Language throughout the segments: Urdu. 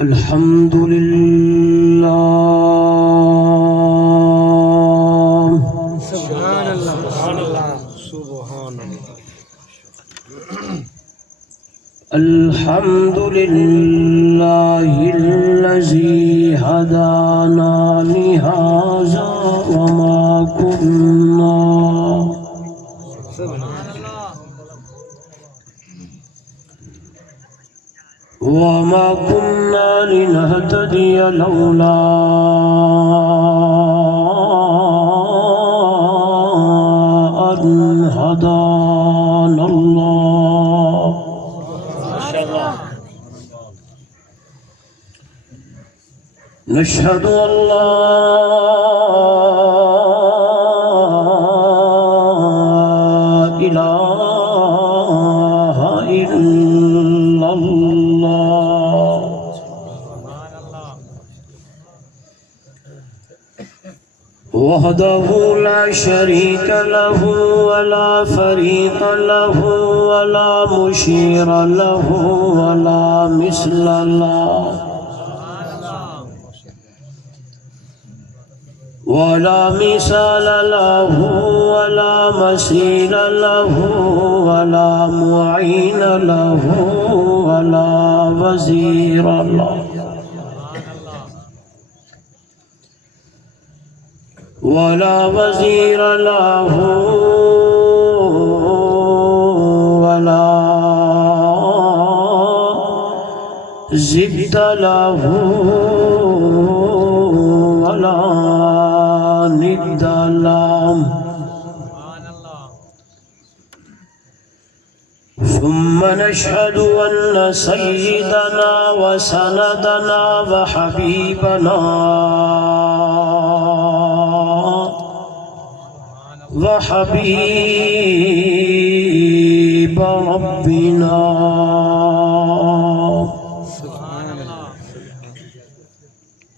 الحمد لله سبحان اللہ سبحان اللہ سبحان اللہ الحمد لله الذي هدانا لهذا وما كنا لنهتدي لولا أن هدانا الله نشهد أن لا إله إلا الله وحده لا شريك له ولا فريق له ولا مشير له ولا مثل له ولا مثال له ولا مثيل له ولا معين له ولا وزير له ولا وزير له ولا زبد له ولا ند له ثم نشهد أن سيدنا وسندنا وحبيبنا وحبيب ربنا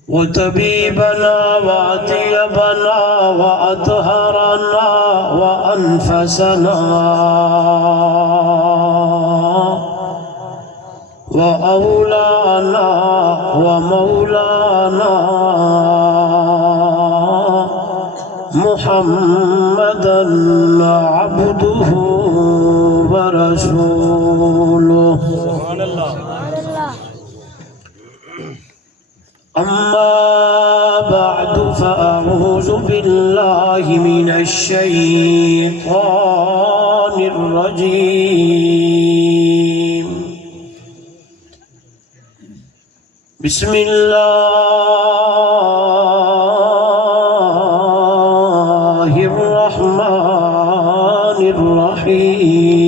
وطبيبنا وأطيبنا وأطهرنا وأنفسنا وأولانا ومولانا محمدا عبده ورسوله أما بعد فأعوذ بالله من الشيطان الرجيم بسم الله الرحمن الرحيم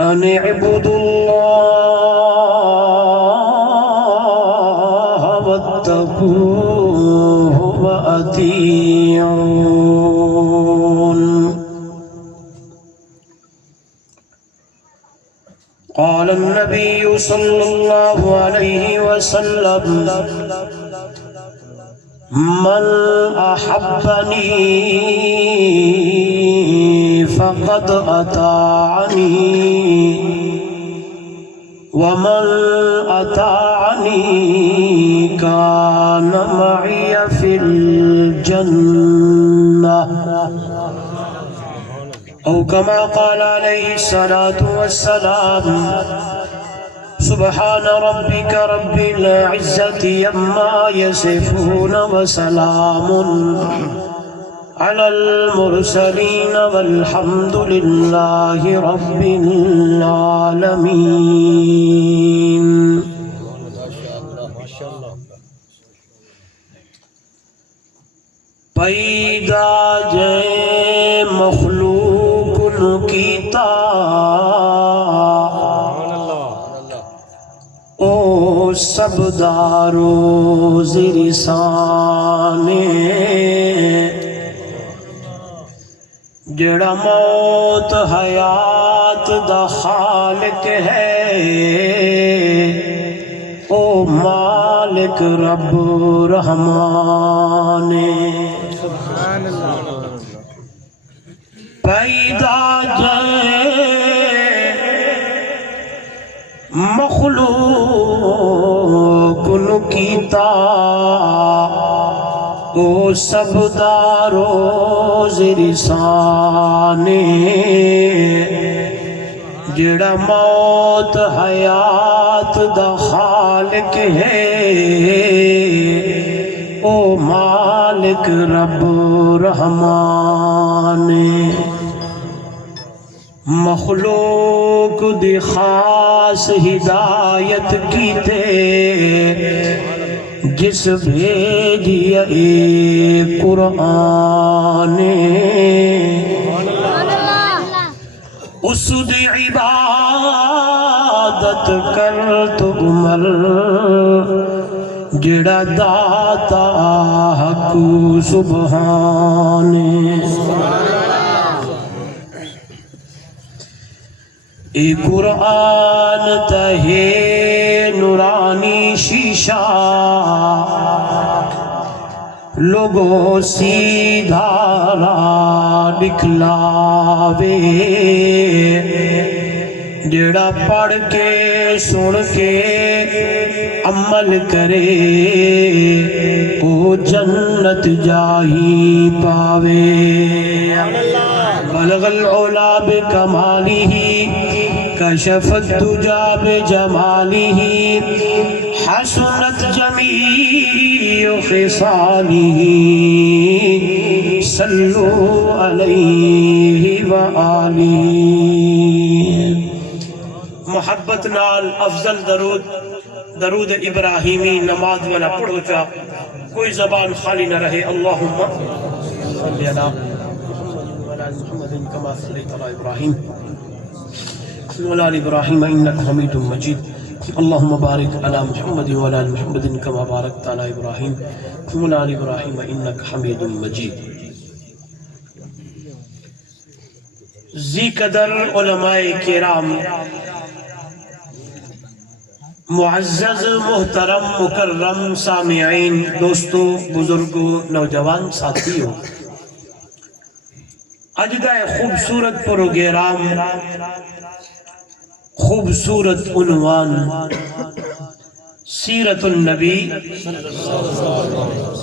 أن اعبدوا الله واتقوه وأطيعون قال النبي صلى الله عليه وسلم من أحبني فقد أطاعني ومن أطاعني كان معي في الجنة أو كما قال عليه الصلاة والسلام سبحان ربك رب العزة عما يصفون وسلام على المرسلين والحمد لله رب العالمين پیدا جے مخلوق کیتا او سب دارو زرسانے جڑا موت حیات دا خالق ہے او مالک رب رحمان سبحان اللہ پیدا جائے مخلوق نو کیتا او سب دا روز رسانے جڑا موت حیات دا خالق ہے او مالک رب رحمان مخلوق دی خاص ہدایت کیتے جس بھیجیا اے قرآن اس دی عبادت کر تو عمر جڑا داتا حق سبحان اے قرآن تہے نورانی شیشہ لوگوں سیدھا راہ دکھلاوے جڑا پڑھ کے سن کے عمل کرے وہ جنت جاہی پاوے بلغ العلا بکمالہ کشف الدجا بجمالہ حسنت جمیع خصالہ صلو علیہ وآلہ محبت نال افضل درود ابراہیمی نماز والا پڑھو چا کوئی زبان خالی نہ رہے اللہم صلی اللہ محمد كما صليت على إبراهيم وعلى آل إبراهيم إنك حميد مجيد اللهم بارك على محمد وعلى آل محمد كما باركت على إبراهيم وعلى آل إبراهيم إنك حميد مجيد ذی قدر علماء کرام معزز محترم مکرم سامعین دوستو بزرگو نوجوان ساتھیو اج دا خوبصورت پروگرام خوبصورت عنوان سیرت النبی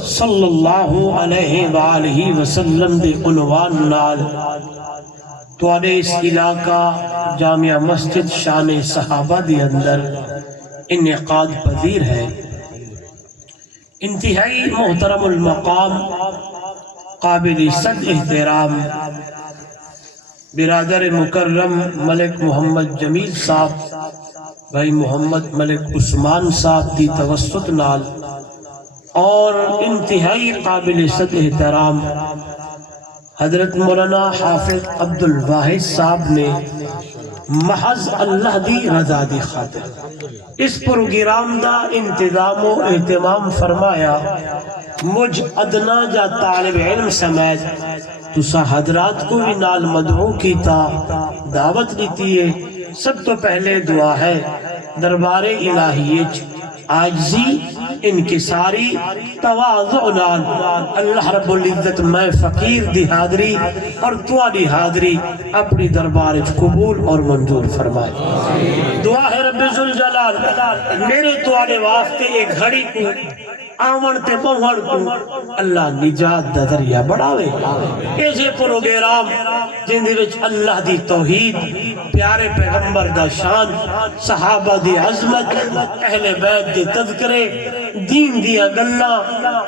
صلی اللہ علیہ وآلہ وسلم دے عنوان نال تواڈے اس علاقہ جامعہ مسجد شان صحابہ دے اندر انعقاد پذیر ہے انتہائی محترم المقام قابل صد احترام برادر مکرم ملک محمد جمیل صاحب بھائی محمد ملک عثمان صاحب دی توسط نال اور انتہائی قابل صد احترام حضرت مولانا حافظ عبد الواحد صاحب نے محض اللہ دی رضا دی خاطر اس پروگرام دا انتظام و اہتمام فرمایا مجھ ادنا جا طالب علم سمیت تسا حضرات کو بھی نال مدعو کیتا دعوت دیتی ہے سب تو پہلے دعا ہے دربار الہیچ عاجزی انکساری تواضع نال اللہ رب العزت میں فقیر دی حاضری اور تواڈی حاضری اپنی دربار قبول اور منظور فرمائے دعا ہے رب ذوالجلال میرے تواڈے واسطے ایک گھڑی کو آمن تے بہن کو اللہ نجات دا ذریعہ بڑھاوے ایسے پروگرام جن دے وچ اللہ دی توحید پیارے پیغمبر دا شان صحابہ دی عظمت اہل بیت دی تذکرے دین دیا گلاں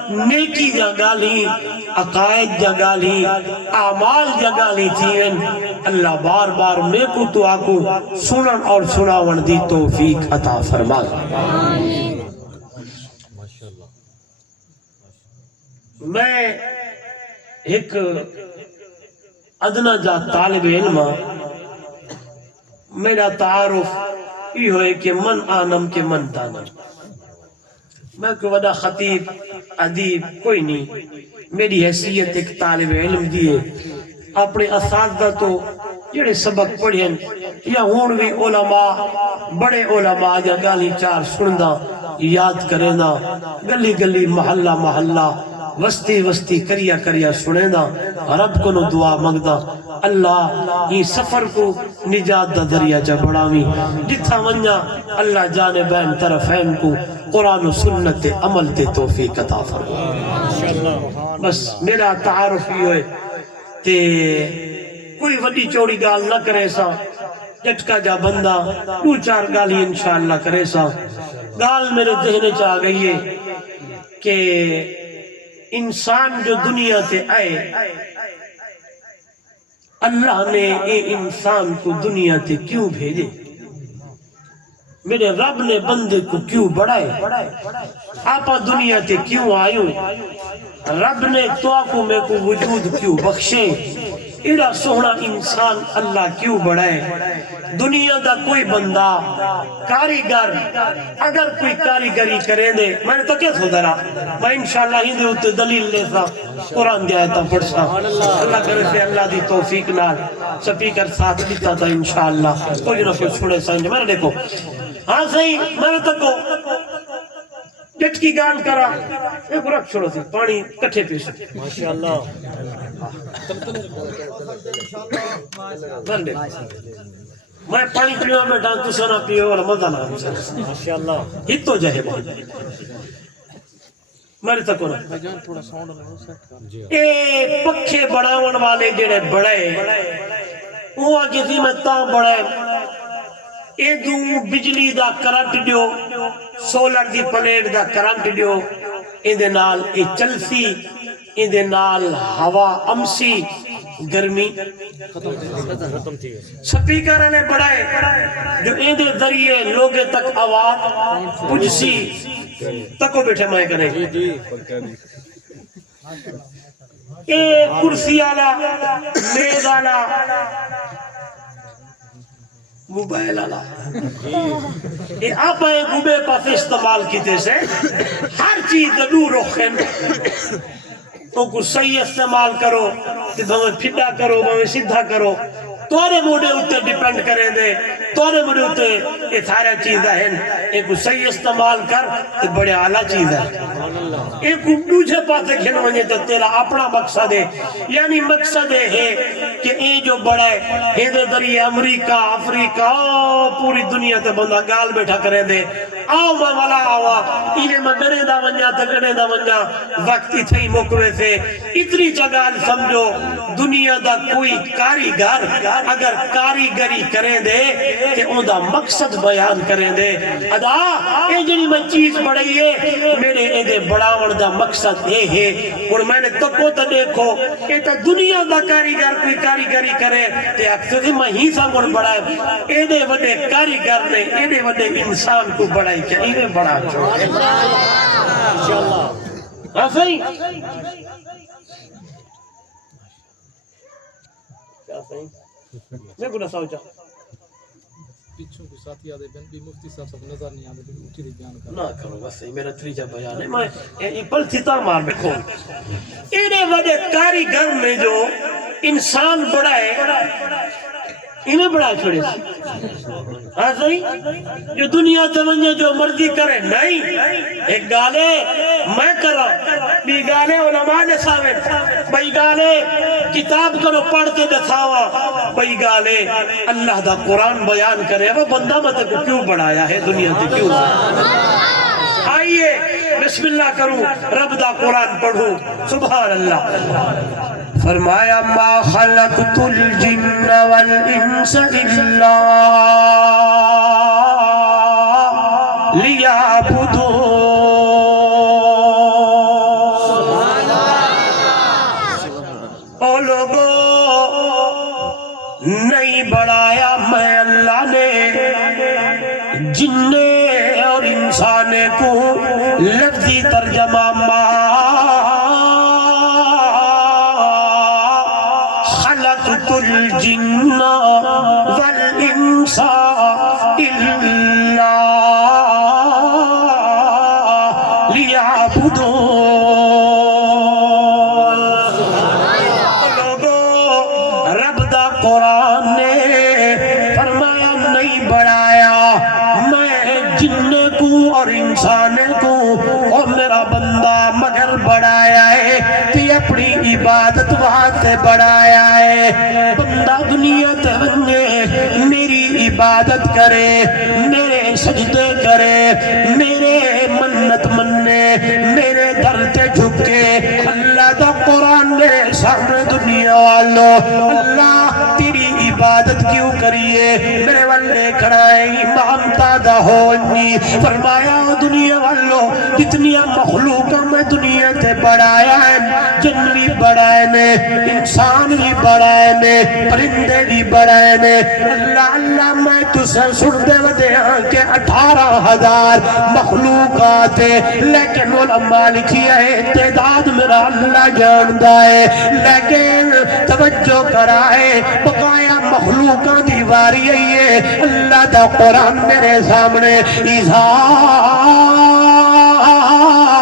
نیکی دیا گالی عقائد دیا گالی اعمال دیا گالی تھین اللہ بار بار میں کو تو آکو سنن اور سناون دی توفیق عطا فرما میں ایک ادنا جا طالب علم میرا تعارف یہ ہوئے کہ من آنم کے من تانم میں کوئی وڈا خطیب ادیب کوئی نہیں میری حیثیت ایک طالب علم دیئے اپنے اساتذہ تو جڑے سبق پڑھیں یا ہون بھی علماء بڑے علماء یا گالی چار سندہ یاد کرنا گلی گلی محلہ محلہ وستی وستی کریا کریا سنے دا رب کو نو دعا مگدا اللہ یہ سفر کو نجات دا دریا جا بڑھاویں جتھا ونجا اللہ جانبین طرفین کو قرآن و سنت عمل تے توفیق عطا فرما۔ بس میرا تعارف یہ ہوئے تے کوئی وڈی چوڑی گال نہ کرے سا، جٹکا جا بندہ دو چار گالی انشاءاللہ کرے سا۔ گال میرے ذہن چاہ گئی ہے کہ انسان جو دنیا تے آئے اللہ نے اے انسان کو دنیا تے کیوں بھیجے، میرے رب نے بندے کو کیوں بڑھائے، آپا دنیا تے کیوں آئیوں، رب نے تو کو میں کو وجود کیوں بخشے، ایڈا سونا انسان اللہ کیوں بڑھائے۔ دنیا دا کوئی بندہ کاریگر اگر کوئی کاریگری کرے دے، میں نے تو کیا سو درہ میں انشاءاللہ ہی دے ہوتے دلیل لے سا قرآن دیا آیتا پڑھ سا، اللہ کرے سے اللہ دی توفیق نال سپیکر ساتھ دیتا تھا انشاءاللہ کوئی نہ کوئی چھوڑے سانجھے۔ میں نے دیکھو ہاں صحیح میں نے تکو جٹ کی گال کرا ایک رکھ چھوڑو سی پانی کٹھے پیش ماشاءاللہ میں پانی پیو میں ڈان تو سنا پیو اور مزہ نہ ماشاءاللہ ہی تو جائے بہت میرے تک ہونا اے پکھے بڑھاون والے جڑے بڑھے وہ آگے تھی میں تاں بڑھے اے دوں بجلی دا کرنٹ دیو سولر دی پلیٹ دا کرنٹ دیو اے دے نال اے چلسی اے دے نال ہوا امسی گرمی ختم تھی سپیکر نے بڑھائے جو اے دے ذریعے لوگے تک آواز پجسی تکو بیٹھے مائے کریں اے کرسی آلا میز آلا موبائل آلا اے آپ آئے گوبے پاس استعمال کیتے سے ہر چیز دور رکھیں تو کو صحیح استعمال کرو بھویں پھڈا کرو بھویں سیدھا کرو توڑے موڑے ہوتے ڈیپینڈ کریں دے توڑے موڑے ہوتے یہ سارا چیز ہے ایک کو صحیح استعمال کر تو بڑے اعلیٰ چیز ہے ایک کو دوجھے پاسے کھن ونجے تو تیرا اپنا مقصد ہے یعنی مقصد ہے کہ اے جو بڑا ہے اے دے ذریعے امریکہ افریقہ پوری دنیا تے بندہ گال بیٹھا کریں دے آؤ میں والا آوا انہیں میں گڑے دا ونجا تا گڑے دا ونجا وقت تھی مکوے سے اتنی چگال سمجھو دنیا دا کوئی کاریگر اگر کاریگری کریں دے کہ ان دا مقصد بیان کریں دے ادا اے جنی میں چیز بڑھئی ہے میرے اے دے بڑھاون دا مقصد یہ ہے اور میں نے تکو تا دیکھو اے تا دنیا دا کاریگر کوئی کاریگری کرے تے اکثر سے میں ہی سامن بڑھائے اے دے وڈے کاریگر نے اے دے وڈے انسان کو بڑھائی کہ انہیں بڑھا چھوڑ انشاءاللہ ہاں صحیح کیا صحیح میں گناہ ساوچا پیچھوں کو ساتھی آدھے بن بھی مفتی صاحب سب نظر نہیں آدھے بھی اچھی دی بیان کرنا نہ کرو بس میرا تریجہ بیان ہے میں یہ پل تھیتا مار میں کھول انہیں وڈے کاریگر میں جو انسان بڑا ہے انہیں بڑا چھوڑے ہاں صحیح جو دنیا تمنجے جو مرضی کرے نہیں ایک گالے میں کرا بھی گالے علماء نے ساویں بھئی گالے کتاب کرو پڑھ کے دکھاوا بھئی گالے اللہ دا قرآن بیان کرے وہ بندہ مت کو کیوں بڑھایا ہے دنیا سے کیوں آئیے بسم اللہ کروں رب دا قرآن پڑھوں سبحان اللہ فرمایا ما خلقت الجن والانس الا لیعبدون او لوگو نہیں بڑھایا میں اللہ نے جن اور انسان کو لفظی ترجمہ ما خلقت الجن والانس الا لیعبدون لوگو رب دا قرآن نے فرمایا نہیں بڑھایا میں جن کو اور انسان کو اور میرا بندہ مگر بڑھایا ہے تے بڑھایا ہے بندہ دنیا تے بنے میری عبادت کرے میرے سجدے کرے میرے منت مننے میرے در تے جھکے اللہ دا قرآن میرے سامنے دنیا والو اللہ تیری عبادت کیوں کریے میرے والے کھڑائے امام تازہ ہونی فرمایا دنیا والو جتنی مخلوق میں دنیا تے بڑھایا ہے جن بھی بڑھائے نے انسان بھی بڑھائے نے پرندے بھی بڑھائے نے اللہ اللہ میں تُسے سن دے ودے کہ 18,000 مخلوقات لیکن علماء لکھی ہے تعداد میرا اللہ جاندہ ہے لیکن توجہ کرائے بقایا مخلوقاں دیواری ہے اللہ دا قرآن میرے سامنے اِذَا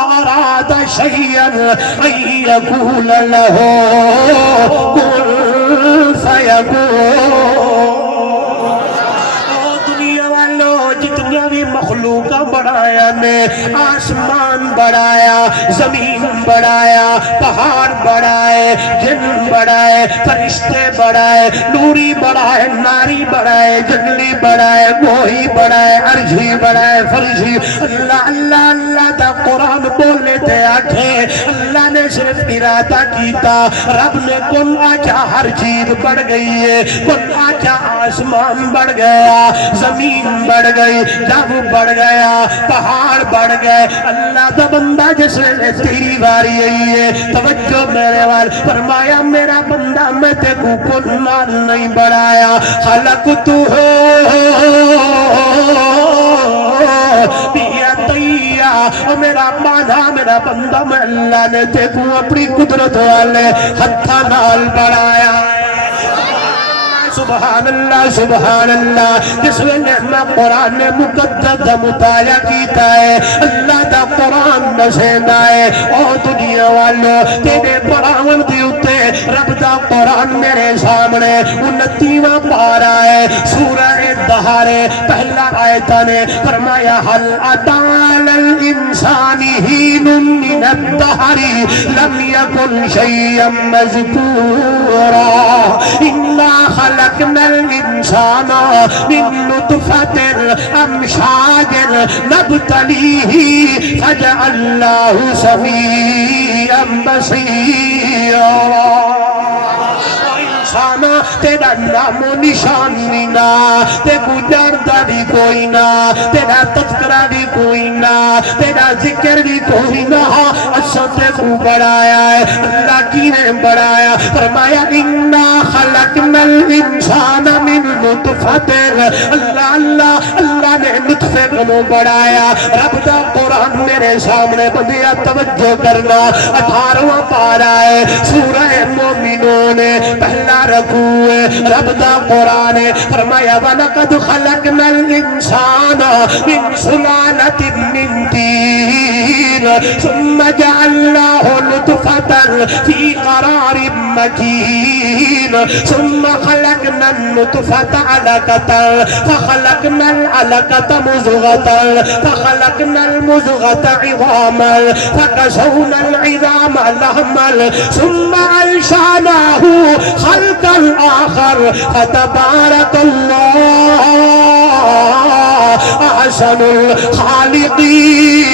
أَرَادَ شَيْئًا أَن يَقُولَ لَهُ كُن فَيَكُونُ جتنی بھی مخلوقہ بڑھایا نے آسمان بڑھایا زمین بڑھایا پہاڑ بڑھائے جن بڑھائے فرشتے بڑھائے نوری بڑھائے ناری بڑھائے جنگلی بڑھائے گوہی بڑھائے عرشی بڑھائے فرشی اللہ اللہ اللہ دا قرآن بولنے تے آٹھے اللہ نے صرف ارادہ کیتا رب نے کن آجا ہر چیز بڑھ گئی ہے کن آجا آسمان بڑھ گیا زمین بڑھ گئی جب بڑھ گیا پہاڑ بڑھ گئے اللہ دا بندہ جس نے تیری باری آئی ہے توجہ میرے وال فرمایا میرا بندہ میں تے کو کل نال نہیں بڑھایا خلقتو بیدیا اور میرا مانا میرا بندہ میں اللہ نے تے کو اپنی قدرت والے ہتھا نال بڑھایا سبحان اللہ جس میں میں قرآن مقدس دا مطالعہ کیتا ہے اللہ دا قرآن نشینا ہے اور دنیا والو تیرے براون دی اتے رب دا قرآن میرے سامنے 29واں پارا ہے سورہ دہارے پہلا آیتہ نے فرمایا حل اتال الانسان ہین من الدہر لم یکن شیئا مذکورا انا خلقنا الانسان من نطفة امشاج نبتلیہ فجعلناہ سمیعا بصیرا انسانا تیرا نام و نشان نہ تے گزردہ بھی کوئی نہ تیرا تذکرہ بھی کوئی نہ تیرا ذکر بھی کوئی نہ اچھا تے کو بڑھایا ہے اللہ کی نے بڑھایا فرمایا انا خلقنا الانسان من نطفة اللہ اللہ اللہ نے نطفے کو بڑھایا رب دا قرآن میرے سامنے بندیا توجہ کرنا 18واں پارا ہے سورہ مومنون پہلا رکوع رب دا قرآن فرمایا وَلَقَدْ خَلَقْنَا الْإِنسَانَ مِنْ سُلَالَةٍ مِّن طِينٍ ثُمَّ جَعَلْنَاهُ نُطْفَةً فِي قَرَارٍ مَّكِينٍ ثُمَّ خَلَقْنَا النُّطْفَةَ عَلَقَةً فَخَلَقْنَا الْعَلَقَةَ مُضْغَةً فَخَلَقْنَا الْمُضْغَةَ عِظَامًا فَكَسَوْنَا الْعِظَامَ لَحْمًا ثُمَّ أَنشَأْنَاهُ خلقا آخر فتبارک اللہ احسن الخالقین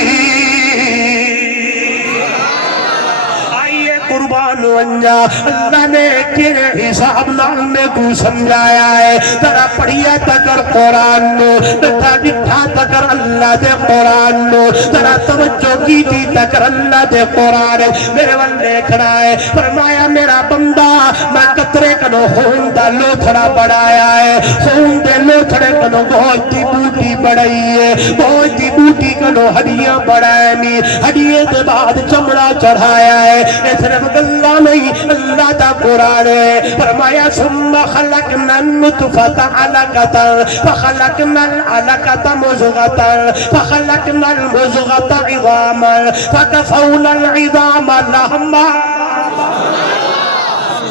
قربان ونجا اللہ نے تیرے حساب نال میں کو سمجھایا ہے ترا پڑھیا تکر قرآن نو نتا ڈٹھا تکر اللہ دے قرآن نو ترا توجہ کی تھی تکر اللہ دے قرآن میرے والے کھڑا ہے فرمایا میرا بندہ میں قطرے کنو خون دا لوتھڑا بڑھایا ہے خون دے لوتھڑے کنو گوشت دی بوٹی بڑھائی ہے گوشت دی بوٹی کنو ہڈیاں بڑھائے نی ہڈیے دے بعد چمڑا چڑھایا ہے صرف اللہ نہیں اللہ دا قرآن ہے فرمایا ثم خلقنا النطفة علقة فخلقنا العلقة مضغة فخلقنا المضغة عظاما فكسونا العظام لحما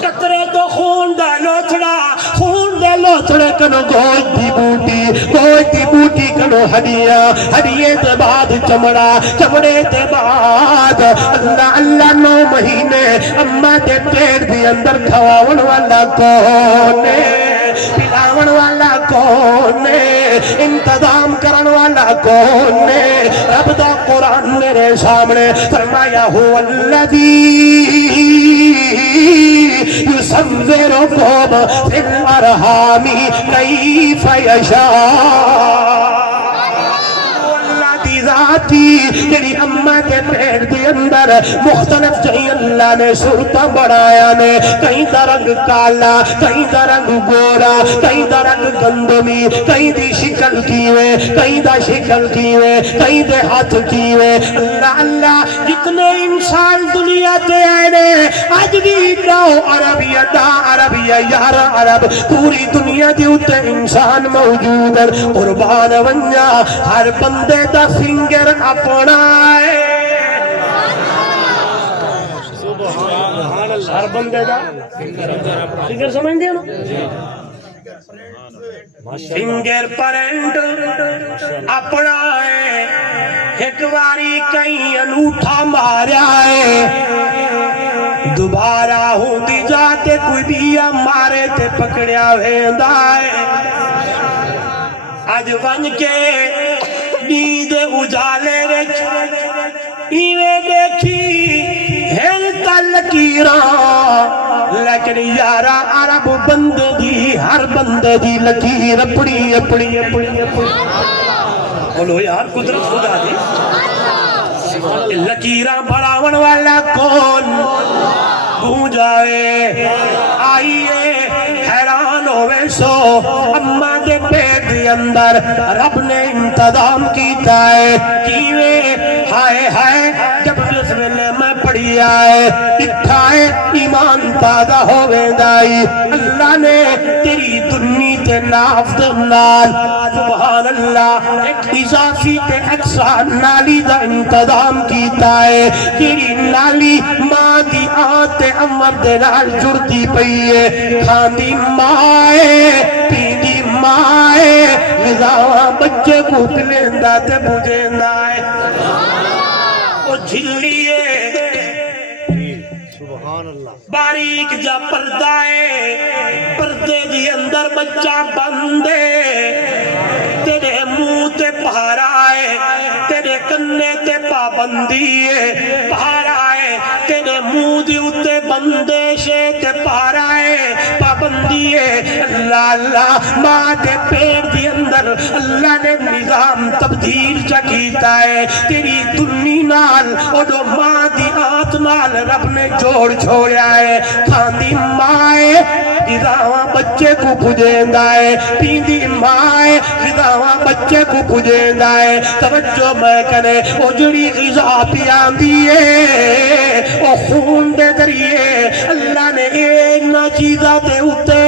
قطرے تو خون دا لوتھڑا خون دے لوتھڑے کنو گوشت دی بوٹی ہڈیاں، ہڈیے تے بعد چمڑا، چمڑے تے بعد اللہ اللہ 9 مہینے اماں دے پیٹ دے اندر کھواون والا کون ہے، پلاون والا کون ہے، انتظام کرن والا کون ہے؟ رب دا قرآن میرے سامنے فرمایا هو الذی یصورکم فی الارحام کیف یشاء، ذاتی جڑی اماں کے پیٹ دے اندر مختلف جہی اللہ نے صورتاں بڑھایا نے، کہیں دا رنگ کالا، کہیں دا رنگ گورا، کہیں دا رنگ گندمی، کہیں دی شکل کیویں، کہیں دا شکل کیویں، کہیں دے ہاتھ کیویں، اللہ اللہ جتنے انسان دنیا تے آئے نے اج بھی داؤ عربی دا عربی یار عرب پوری دنیا دی اتے انسان موجود ہے، قربان ونجا ہر بندے دا فنگر اپنا ہے، ہر بندے دا فنگر سمجھ دیا نا، فنگر پرنٹ اپنا ہے، ایک باری کئی انوٹھا ماریا ہے، دوبارہ ہوں دی جاتے کوئی دیا مارے تے پکڑیا ویندا ہے، اج ون کے نیند اجالے وچ ایویں دیکھی ہن تل لکیراں، لیکن یارا عرب بندے دی ہر بندے دی لکیر اپنی اپنی اپنی اپنی، بولو یار قدرت خدا دی، لکیراں بڑھاون والا کون گونجائے آئیے حیران ہوئے سو اماں دے پیٹ دے اندر رب نے انتظام کیتا ہے، کیویں ہائے ہائے جب جس ویلے میں پڑھی آئے اٹھائے ایمان تازہ ہوئے دائی، اللہ نے تیری دنی تے ناف دے نال سبحان اللہ ایک اضافی تے ایکسٹرا نالی دا انتظام کیتا ہے، تیری نالی ماں دی آتے امر دے نال جڑتی پئی ہے، کھاندی مائے پیندی مائے، غذا بچے کو پلیندا تے بجیندا ہے، او جھلیے باریک جا پردہ ہے، پردے دی اندر بچہ بندے، تیرے منہ تے پہارا ہے، تیرے کنے تے پابندی ہے، پہارا ہے، تیرے منہ دی اتے بندشے تے پہارا ہے، پابندی ہے، اللہ اللہ ماں تے پیٹ دی اندر اللہ نے نظام تبدیل چکیتا ہے، تیری دنی نال اوڈو ماں دی آت نال رب نے جوڑ چھوڑیا ہے، کھاندی مائے غذاواں بچے کو پجیندا ہے، پیندی مائے غذاواں بچے کو پجیندا ہے، توجہ میں کرے او جڑی غذا پیاندی ہے او خون دے ذریعے اللہ نے اینا چیزاں تے اتے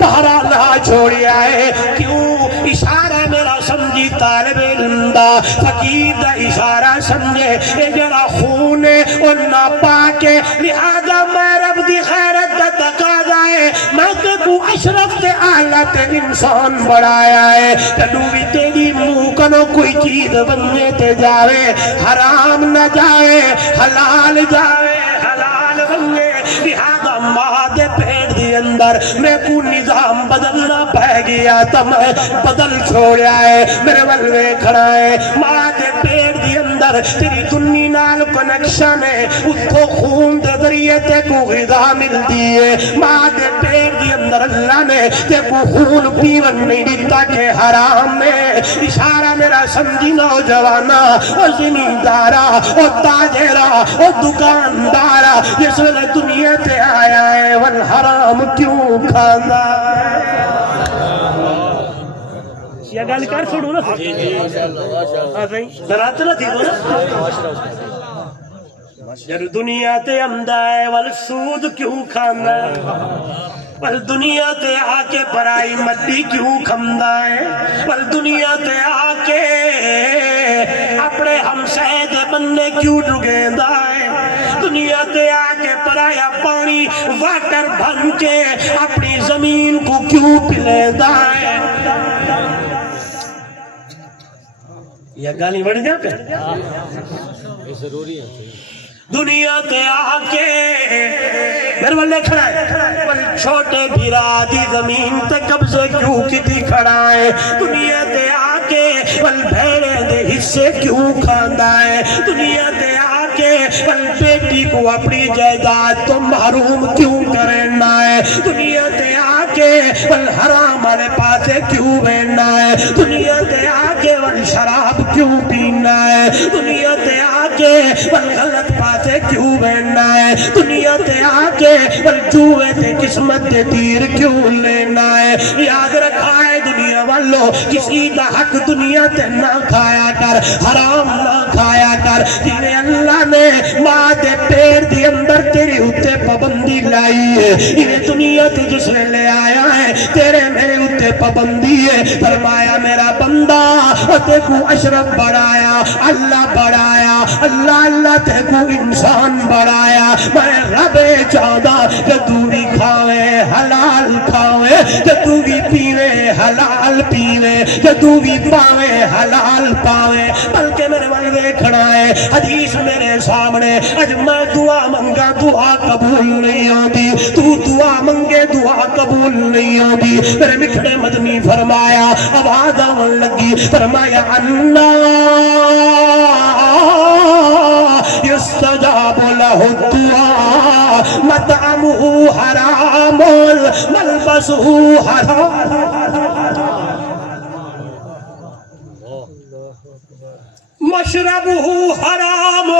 پہرا نہ چھوڑیا ہے، کیوں اشارہ میرا سمجھی طالب علم دا فقیر دا اشارہ سمجھے اے جڑا خون ہے او نہ پاکے، لہذا میں رب دی خیرت دا تقاضا ہے میں تے کو اشرف تے اعلیٰ تے انسان بڑھایا ہے، کدو بھی تیری منہ کنو کوئی چیز بننے تے جاوے حرام نہ جاوے حلال جاوے حلال بننے، لہذا ماں دے پیٹ دی اندر میں کو نظام بدلنا پہ گیا تو میں بدل چھوڑیا ہے، میرے ولوے کھڑا ہے، ماں دے پیٹ دی اندر تیری دنی نال کنیکشن ہے، اس کو خون دے ذریعے تے کو غذا ملتی ہے، ماں دے پیٹ دی اندر اللہ نے تے کو خون پیون نہیں دیتا کہ حرام میں، اشارہ میرا سمجھی نوجوانا اور زمیندارا اور تاجرہ اور دکاندارا جس ویلے دنیا تے آیا ہے والحرام کیوں کھانا ہے، یہ گل کر چھوڑو نا ذرا تھی دو نا، جب دنیا تے آمدا ہے والسود کیوں کھانا ہے، پر دنیا تے آ کے پرائی مٹی کیوں کھمدا ہے، پر دنیا تے آ کے اپنے ہمسائے دے بننے کیوں ڈگیندا ہے، دنیا تے آ کے پرایا پانی واٹر بھن کے اپنی زمین کو کیوں پلیندا ہے، یا گالی بڑھ جا پہ ضروری ہے دنیا تے آکے میرے والے کھڑا ہے بل چھوٹے بھیرا دی زمین تے قبضے کیوں کتی کھڑا ہے دنیا تے آکے بل بھیڑے دے حصے کیوں کھاندا ہے دنیا تے آکے بل بیٹی کو اپنی جائیداد تو محروم کیوں کرنا ہے دنیا تے آکے بل حرام والے پاسے کیوں بہنا ہے دنیا تے آکے بل شراب کیوں پینا ہے دنیا تے آکے بل غلط پاسے کیوں بہنا ہے دنیا تے آکے بل جوئے تے قسمت تے تیر کیوں لینا ہے یاد رکھا ہے دنیا والو کسی دا حق دنیا تے نہ کھایا کر حرام نہ کھایا کر جنہیں اللہ نے ماں دے پیر دی اندر تیرے ہوتے پابندی لائی ہے انہیں دنیا تے جس نے لے آیا ہے تیرے میرے ہوتے پابندی ہے فرمایا میرا بندہ تے کو اشرف بڑھایا اللہ بڑھایا اللہ اللہ تے کو انسان بڑھایا میں رب چاہدا کہ تو بھی کھاوے حلال کھاوے کہ تو بھی پیوے حلال پیوے کہ تو بھی پاوے حلال پاوے بلکہ میرے والے کھڑا ہے حدیث میرے سامنے اج میں دعا منگا دعا قبول نہیں ہوتی تو دعا منگے دعا قبول نہیں ہوتی میرے مکھڑے مدنی فرمایا آواز آن لگی فرمایا اللہ يستجاب له الدعاء مطعمه حرام ملبسه حرام مشربه حرام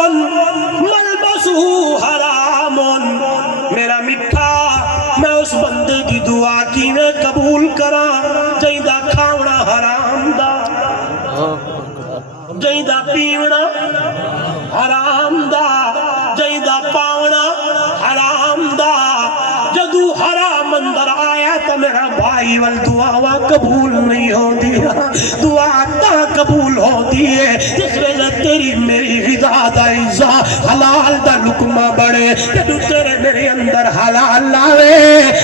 ملبسه حرام میرا مٹھا میں اس بندے کی دعا کی میں قبول کرا جائیدہ کھاونا حرام دا جائیدہ پیونا حرام دا جائیدہ پاونا حرام دا جدو حرام اندر آیا تو میرا بھائی والدعا قبول نہیں ہو دیا دعا تا قبول ہو دیئے جس ویلے تیری میری غذا دا عزا حلال دا لکمہ بڑے جدو تیرے میرے اندر حلال لاوے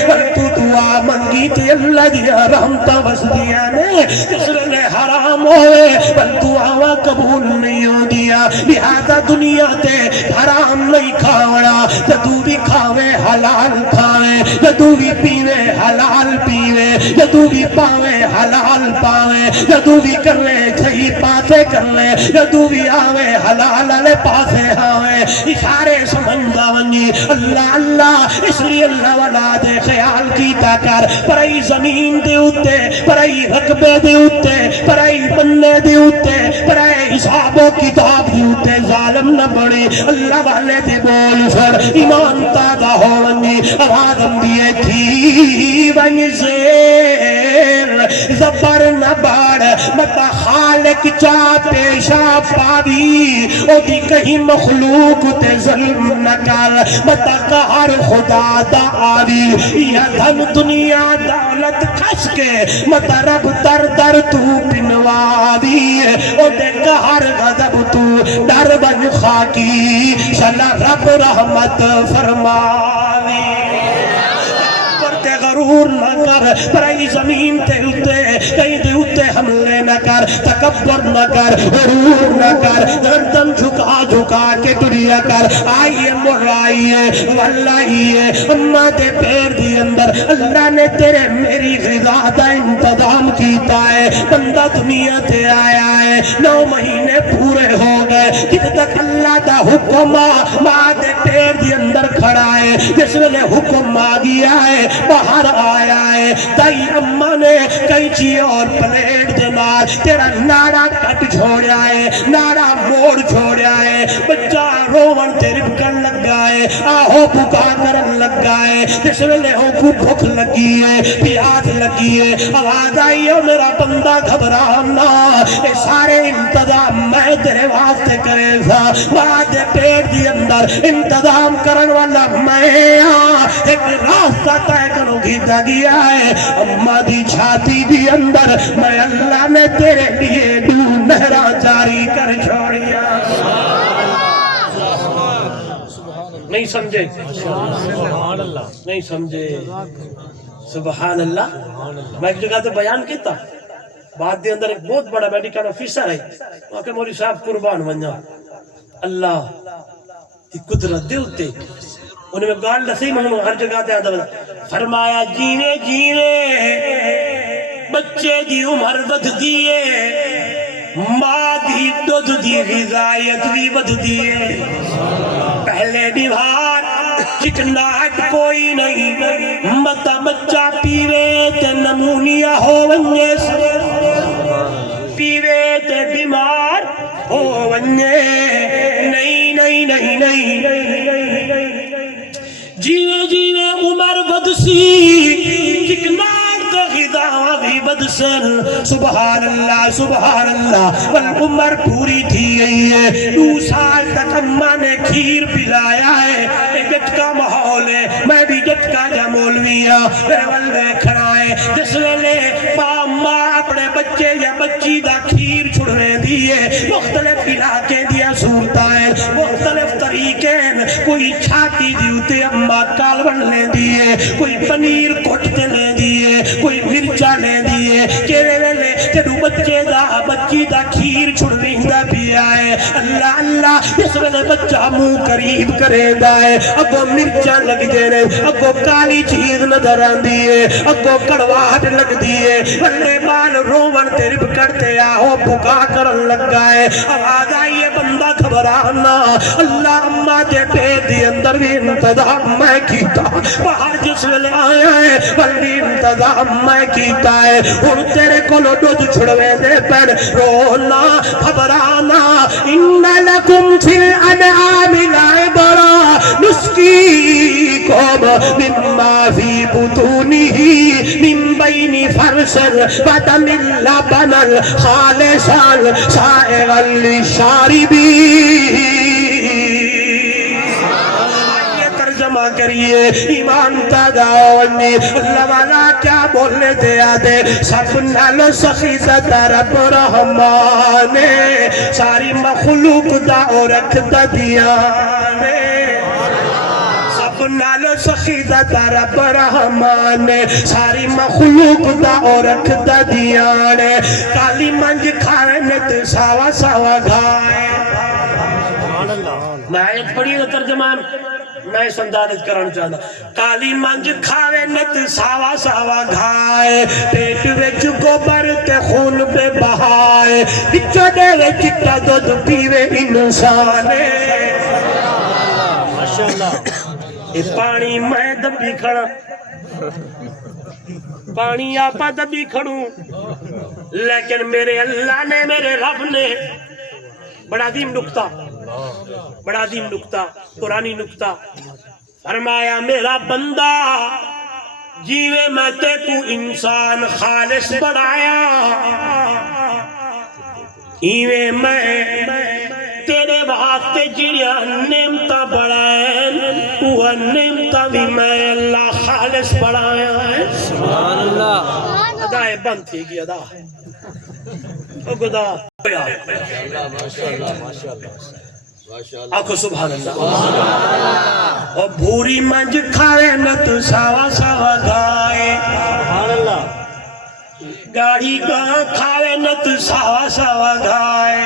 اور تو دعا منگی تے اللہ دیا رحمتہ بس دیا نے جس ویلے حرام ہوئے پر دعا قبول نہیں ہو دیا لہذا دنیا تے حرام نہیں کھاوڑا جدو بھی کھاوے حلال کھاوے جدو بھی پیوے حلال پیوے جدو بھی پاوے حلال پاوے جدو بھی کر لے صحیح پاسے کر لے جدو بھی آوے حلال علی پاسے آوے اشارے سمجھا ونجی اللہ اللہ اس لیے اللہ والا دے خیال کیتا کر پرائی زمین دے اتے پرائی رقبے دے اتے پرائی بننے دے اتے پرائی حساب و کتاب دے اتے ظالم نہ بڑے اللہ والے دے بول سر ایمان تازہ ہو ونجی آواز دیئے تھی ونجی زیر زبر نہ بڑھ متا خالق چا پیشا پاوی او دی کہیں مخلوق تے ظلم نہ کر متا کہر خدا دا آوی یا دھن دنیا دولت کھس کے متا رب در در تو پنواوی او دے کہر غضب تو در بن خاکی شلا رب رحمت فرماوی تے غرور نہ کر پرائی زمین تے اتے کہیں دے اتے حملے نہ کر تکبر نہ کر غرور نہ کر گردن جھکا جھکا کے دنیا کر آئیے مرائیے واللہیے اماں دے پیر دی اندر اللہ نے تیرے میری غذا دا انتظام کیتا ہے بندہ دنیا تے آیا ہے 9 مہینے پورے ہو گئے کت تک اللہ دا حکم ماں دے پیر دی اندر کھڑا ہے جس ویلے حکم آ گیا ہے باہر آیا ہے دائی اممہ نے کینچی اور پلیٹ دمار تیرا نارا کٹ چھوڑیا ہے نارا موڑ چھوڑیا ہے بچہ روون تیرے بکن لگ گئے آہو بکا کرن لگ گئے جس ویلے ہو کو بھوک لگی ہے پیاس لگی ہے آواز آئی ہے میرا بندہ گھبرانا اے سارے انتظام میں تیرے واسطے کرے سا بعد پیٹ دی اندر انتظام کرن والا میں ایک راستہ تے کرو گھیتا گیا ہے اماں دی چھاتی دی اندر میں اللہ نے تیرے لیے دو نہرہ جاری کر چھوڑیا نہیں سمجھے نہیں سمجھے سبحان اللہ میں ایک جگہ تے بیان کیتا بعد دے اندر ایک بہت بڑا میڈیکل آفیسر ہے وہاں کہ مولوی صاحب قربان ونجا اللہ کی قدرت دے ہوتے انہیں میں گال لسی مہنو ہر جگہ تے آدھا فرمایا جینے جینے بچے دی عمر ود دیئے ماں دی دودھ دی غذائیت بھی ود دیئے پہلے دیوار چکناٹ کوئی نہیں متا بچہ پیوے تے نمونیا ہو ونجے پیوے تے بیمار ہو ونجے نہیں نہیں نہیں نہیں جیوے جیوے عمر بدسی چکناٹ تے غذا بھی بدسن سبحان اللہ والعمر پوری تھی گئی ہے 2 سال تک اماں نے کھیر پلایا ہے ایک جٹکا ماحول ہے میں بھی جٹکا جا مولویا میرے والدے کھڑا ہے جس ویلے ماں اپنے بچے یا بچی دا کھیر چھڑنے دیئے مختلف علاقے دیا صورتہ ہیں مختلف طریقے کوئی چھاتی دیوتے اماں کال بن لیں دیئے کوئی پنیر کٹتے لیں دیئے کوئی مرچا لیں دیئے کیرے ویلے جدو بچے دا بچی دا کھیر چھڑنی دا پیا ہے اللہ اس ویلے بچہ منہ قریب کرے دا ہے اگو مرچا لگ دے رہے اگو کالی چیز نظر آن دیئے اگو کڑواہٹ لگ دیئے بلے بال روون ترب کرتے آہو بکا کرن لگ گائے آواز آئیے بندہ گھبرانا اللہ اماں دے پیٹ دی اندر بھی انتظام میں کیتا باہر جس ویلے آیا ہے بلدی انتظام میں کیتا ہے اور تیرے کولو دودھ چھڑوے دے پر رونا گھبرانا ان لکم فی الانعام لعبرا نسقیکم مما فی بطونہ من بین فرث ودم لبنا خالصا سائغا للشاربین ترجمہ کریے ایمان تداونی اللہ والا کیا بولنے دے آدھے سب نالو سخیزت رب رحمانے ساری مخلوق دا اور رکھتا دیانے سب نالو سخیزت رب رحمانے ساری مخلوق دا اور رکھتا دیانے کالی منج کھائے نت ساوا ساوا گھائے میں آیت پڑھی ہے ترجمہ میں اس اندازت کرنا چاہتا کالی منج کھاوے نت ساوا ساوا گھائے پیٹ وچ گوبر تے خون پہ بہائے بچو دے وچ چٹا دودھ پیوے انسانے ماشاءاللہ پانی میں دبی کھڑا پانی آپا دبی کھڑوں لیکن میرے اللہ نے میرے رب نے بڑا عظیم نکتہ قرآنی نکتہ فرمایا میرا بندہ جیوے میں تے کو انسان خالص بنایا ایوے میں تیرے واسطے جڑیا نعمتاں بڑھائیں وہ نعمتاں بھی میں اللہ خالص بڑھایا ہے سبحان اللہ ادائے بند تھی گی ادا او گدا آنکھو سبحان اللہ اور بھوری منج کھائے نت ساوا ساوا گائے گاڑی گاں کھائے نت ساوا ساوا گائے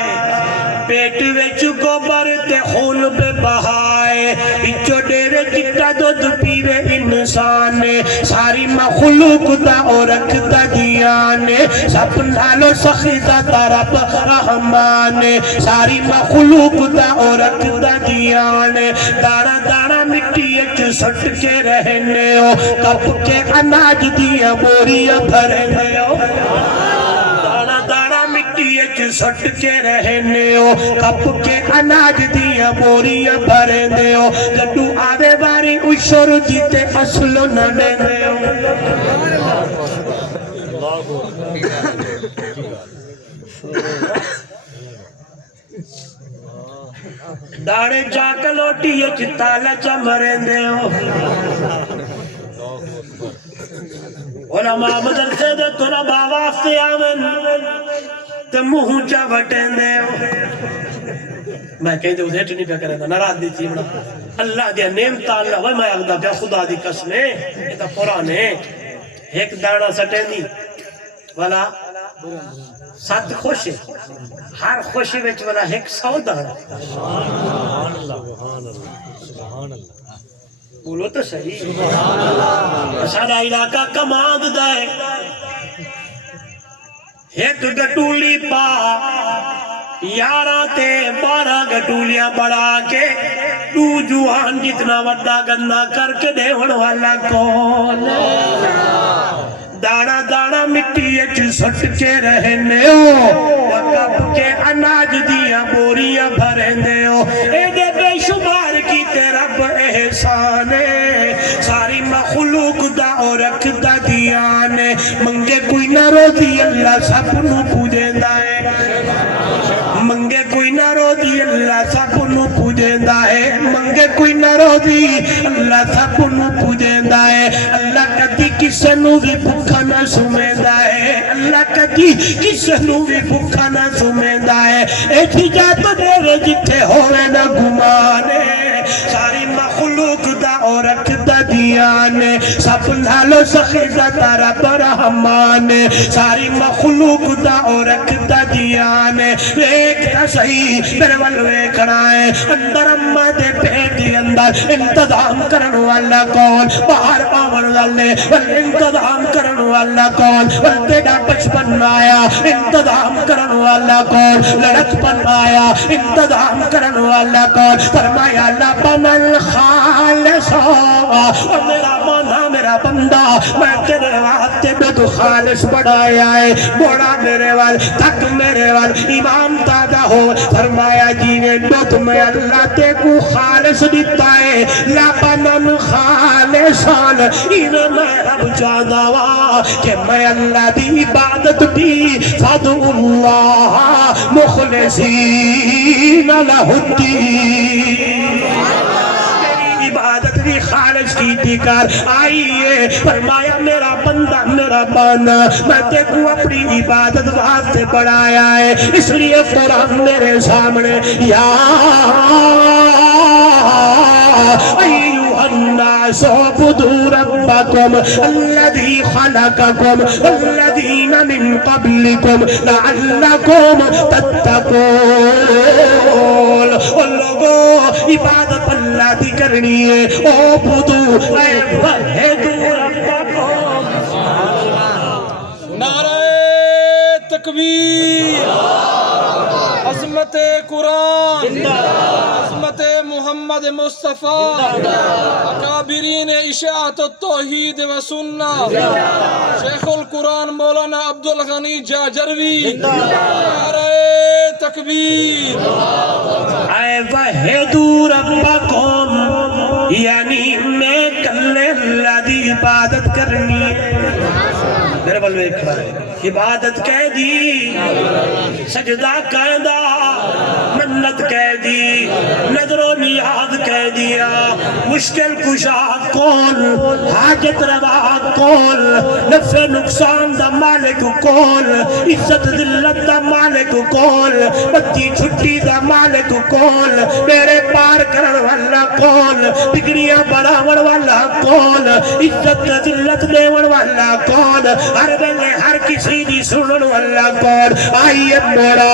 پیٹ وچ گوبر تے خون پہ بہائے بچو ڈیرے چٹا دودھ پیوے انسان نے ساری مخلوق دا اور رکھتا دیانے سب نالو سخیزہ تا رب رحمان نے ساری مخلوق دا اور رکھتا دیانے دانا دانا مٹی اچ سٹ کے رہنے ہو کپ کے اناج دیا بوریاں بھرنے ہو دانا دانا مٹی اچ سٹ کے رہنے ہو کپ کے اناج دیا بوریاں بھرنے ہو جدو آدھے باری اشور جیتے اصلو نہ دینے ہو داڑے جا کے لوٹی اچ تالا چمرین دے ہو علماء مدرسے دے طلباء واسطے آمن تے منہ چا وٹیں دے میں کہیں دے ادھیٹ نہیں پہ کرے دا ناراض دی تھی بڑا اللہ دیا نعمتہ اللہ وے میں اگدا پیا خدا دی قسمیں یہ تا قرآن ہے ایک دانا سٹیں دی والا سات خوشی ہر خوشی وچ والا ایک سودا بولو تو صحیح سارا علاقہ کماند دے ایک گٹولی پا 11 تے 12 گٹولیاں بڑھا کے تو جوان جتنا وڈا گندا کر کے دیون والا کون دانا دانا مٹی اچ سٹ کے رہنے ہو وقت کے اناج دیا بوریاں بھرنے ہو اے دے بے شمار کی رب احسانے ساری مخلوق دا اور رکھ دا دیانے منگے کوئی نہ روزی اللہ سب نو پوجے دائے منگے کوئی نہ روزی اللہ سب نو پوجے دائے منگے کوئی نہ روزی اللہ سب نو پوجے دائے اللہ کدی کسے نو بھی بھکا نہ سمیندہ ہے اللہ کدی کسے نو بھی بھکا نہ سمیندہ ہے ایتھی جات میرے جتھے ہوئے نہ گمانے ساری مخلوق دا اور رکھ دا دیانے سب نالو سخیزہ تارا برحمانے ساری مخلوق دا اور رکھ دا دیانے ایک تا صحیح میرے والوے کھڑائیں اندر اممہ دے پیٹ دی اندر انتظام کرن والا کون باہر پاون والے انتظام کرن والا کون تیڑا بچپن آیا انتظام کرن والا کون لڑک پن آیا انتظام کرن والا کون فرمایا لبن الخالص اور میرا مانا میرا بندہ میں تیرے واسطے بدو خالص بڑھایا ہے بوڑا میرے وال تک میرے وال امام دادا ہو فرمایا جی نے دودھ میں اللہ تے کو خالص دیتا ہے لبن خالصان انہیں میں رب جادوا کہ میں اللہ دی عبادت دی فدو اللہ مخلصین لہ الدین عبادت بھی خالص کی تکار آئیے فرمایا میرا بندہ میرا بانا میں تے کو اپنی عبادت واسطے بڑھایا ہے اس لیے قرآن میرے سامنے یا ایوہ الناس عبدوا ربکم الذی خلقکم والذین من قبلکم لعلکم تتقون اور لوگوں عبادت اللہ دی کرنی ہے عبدوا وحدوا ربکم نعرہ تکبیر عظمت قرآن عظمت محمد مصطفیٰ اکابرین اشاعت التوحید و سنہ شیخ القرآن مولانا عبدالغنی جاجروی نعرہ تکبیر اے وحدوا ربکم یعنی میں کل اللہ دی عبادت کرنی میرے بلو ایک بار عبادت کہہ دی سجدہ کہہ دا منت کہہ دی نظر و نیاز کہہ دیا مشکل کشا کون حاجت روا کون نفع نقصان دا مالک کون عزت ذلت دا مالک کون بچی چھٹی دا مالک کون میرے پار کرن والا کون بگڑیاں بڑھاون والا کون عزت ذلت دیون والا کون ہر بلے ہر کسی دی سنن والا کون آئیے میرا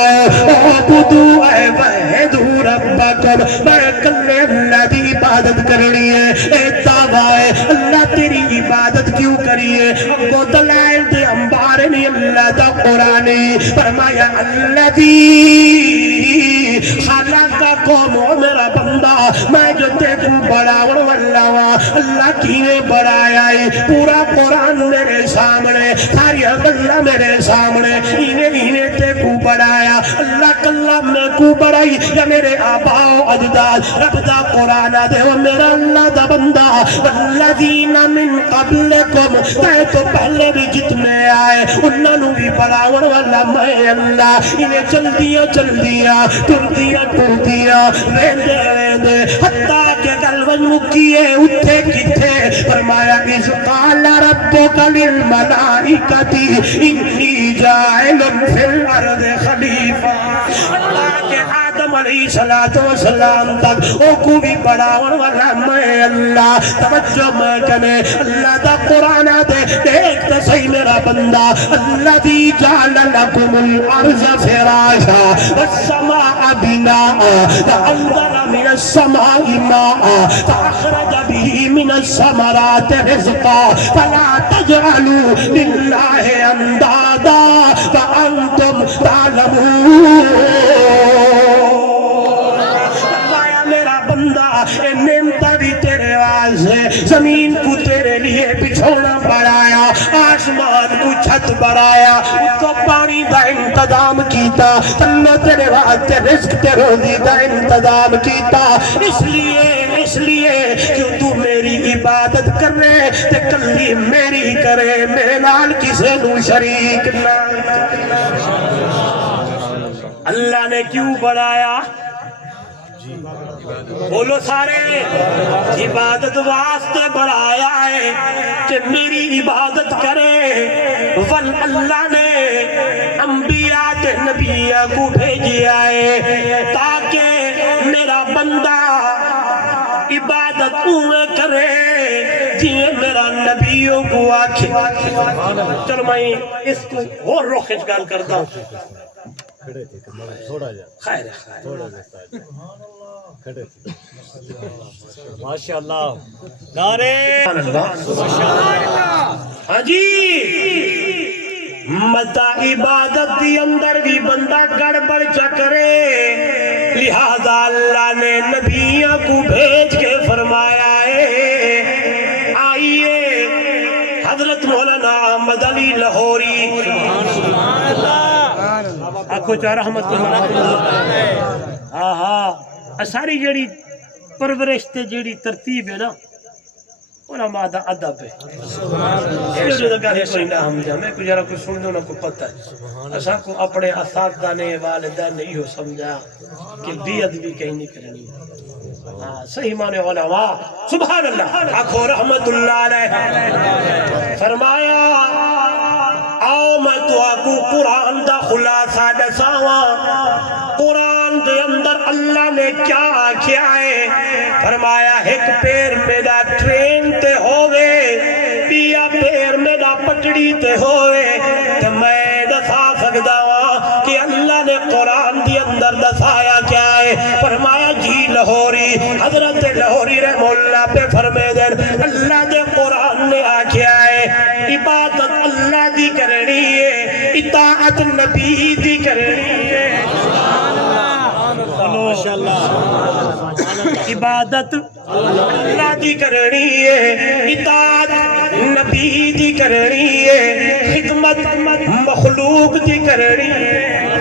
عبدوا وحدوا ربکم میں کل اللہ دی عبادت کرنی ہے اے دعوائے اللہ تیری عبادت کیوں کریے ابو دلائل دے انبار نے اللہ دا قرآنی فرمایا اللہ دی خالقہ قوم میرا بندہ میں جو تے کو بڑھاون والا وا اللہ کینے بڑھایا ہے پورا قرآن میرے سامنے ساری اللہ میرے سامنے انہیں تے کو بڑھایا اللہ کلہ میں کو بڑھائی یا میرے آباء و اجداد رب دا قرآن دے و میرا اللہ دا بندہ والذین من قبلکم تے تو پہلے بھی جتنے آئے انہوں بھی بڑھاون والا میں اللہ انہیں چل دیا ٹر دیا ویندے حتیٰ کہ گلوج مکیے اٹھے کتھے فرمایا اذ قال ربک للملائکۃ انی جاعل فی الارض خلیفہ اللہ کے آدم علیہ الصلوۃ والسلام تک او کو بھی پڑھاون والا میں اللہ توجہ میں کنے اللہ دا قرآن دے دیکھ تے صحیح میرا بندہ الذی جعل لکم الارض فراشا والسماء بناء فانزل من السماء ماء فاخرج به من الثمرات رزقا فلا تجعلوا للہ اندادا وانتم تعلمون اے نعمتہ بھی تیرے واسطے زمین کو تیرے لیے بچھونا بڑھایا آسمان کو چھت بڑھایا اس کو پانی دا انتظام کیتا تنہ تیرے واسطے رزق تے روزی دا انتظام کیتا اس لیے کہ تو میری عبادت کر رہے تے کلی میری کرے میرے نال کسے نو شریک نہ اللہ نے کیوں بڑھایا بولو سارے عبادت واسطے بڑھایا ہے کہ میری عبادت کرے اللہ نے انبیاء تے نبیاں کو بھیجیا ہے تاکہ میرا بندہ عبادت اوے کرے جیے میرا نبیوں کو آکھے چلو میں اس کو اور روخش گان کرتا ہوں خیر ماشاءاللہ نعرے ہاں جی متا عبادت دی اندر بھی بندہ گڑبڑ چکرے لہذا اللہ نے نبیوں کو بھیج کے فرمایا ہے آئیے حضرت مولانا احمد علی لاہوری آنکھو چاہ رحمت اللہ آہا ساری جڑی پرورش تے جڑی ترتیب ہے نا علماء دا ادب ہے یہ جو گل کوئی نہ ہم جا میں کو ذرا کوئی سن دو نہ کو پتہ ہے اساں کو اپنے اساتذہ نے والدین نے یہ سمجھا کہ بے ادبی کہیں نہیں کرنی صحیح معنی علماء سبحان اللہ آنکھو رحمت اللہ علیہ فرمایا آؤ میں تو آکو قرآن دا خلاصہ دساواں قرآن دے اندر اللہ نے کیا کیا ہے فرمایا ایک پیر میرا ٹرین تے ہوئے پیا پیر میرا پٹڑی تے ہوئے تو میں دسا سکتا ہوں کہ اللہ نے قرآن دے اندر دسایا کیا ہے فرمایا جی لاہوری حضرت لاہوری رحمہ اللہ پہ فرمے دین اللہ دے قرآن نے آکھیا ہے عبادت اللہ دی کرنی ہے اطاعت نبی دی کرنی ہے عبادت اللہ دی کرنی ہے اطاعت نبی دی کرنی ہے خدمت مخلوق دی کرنی ہے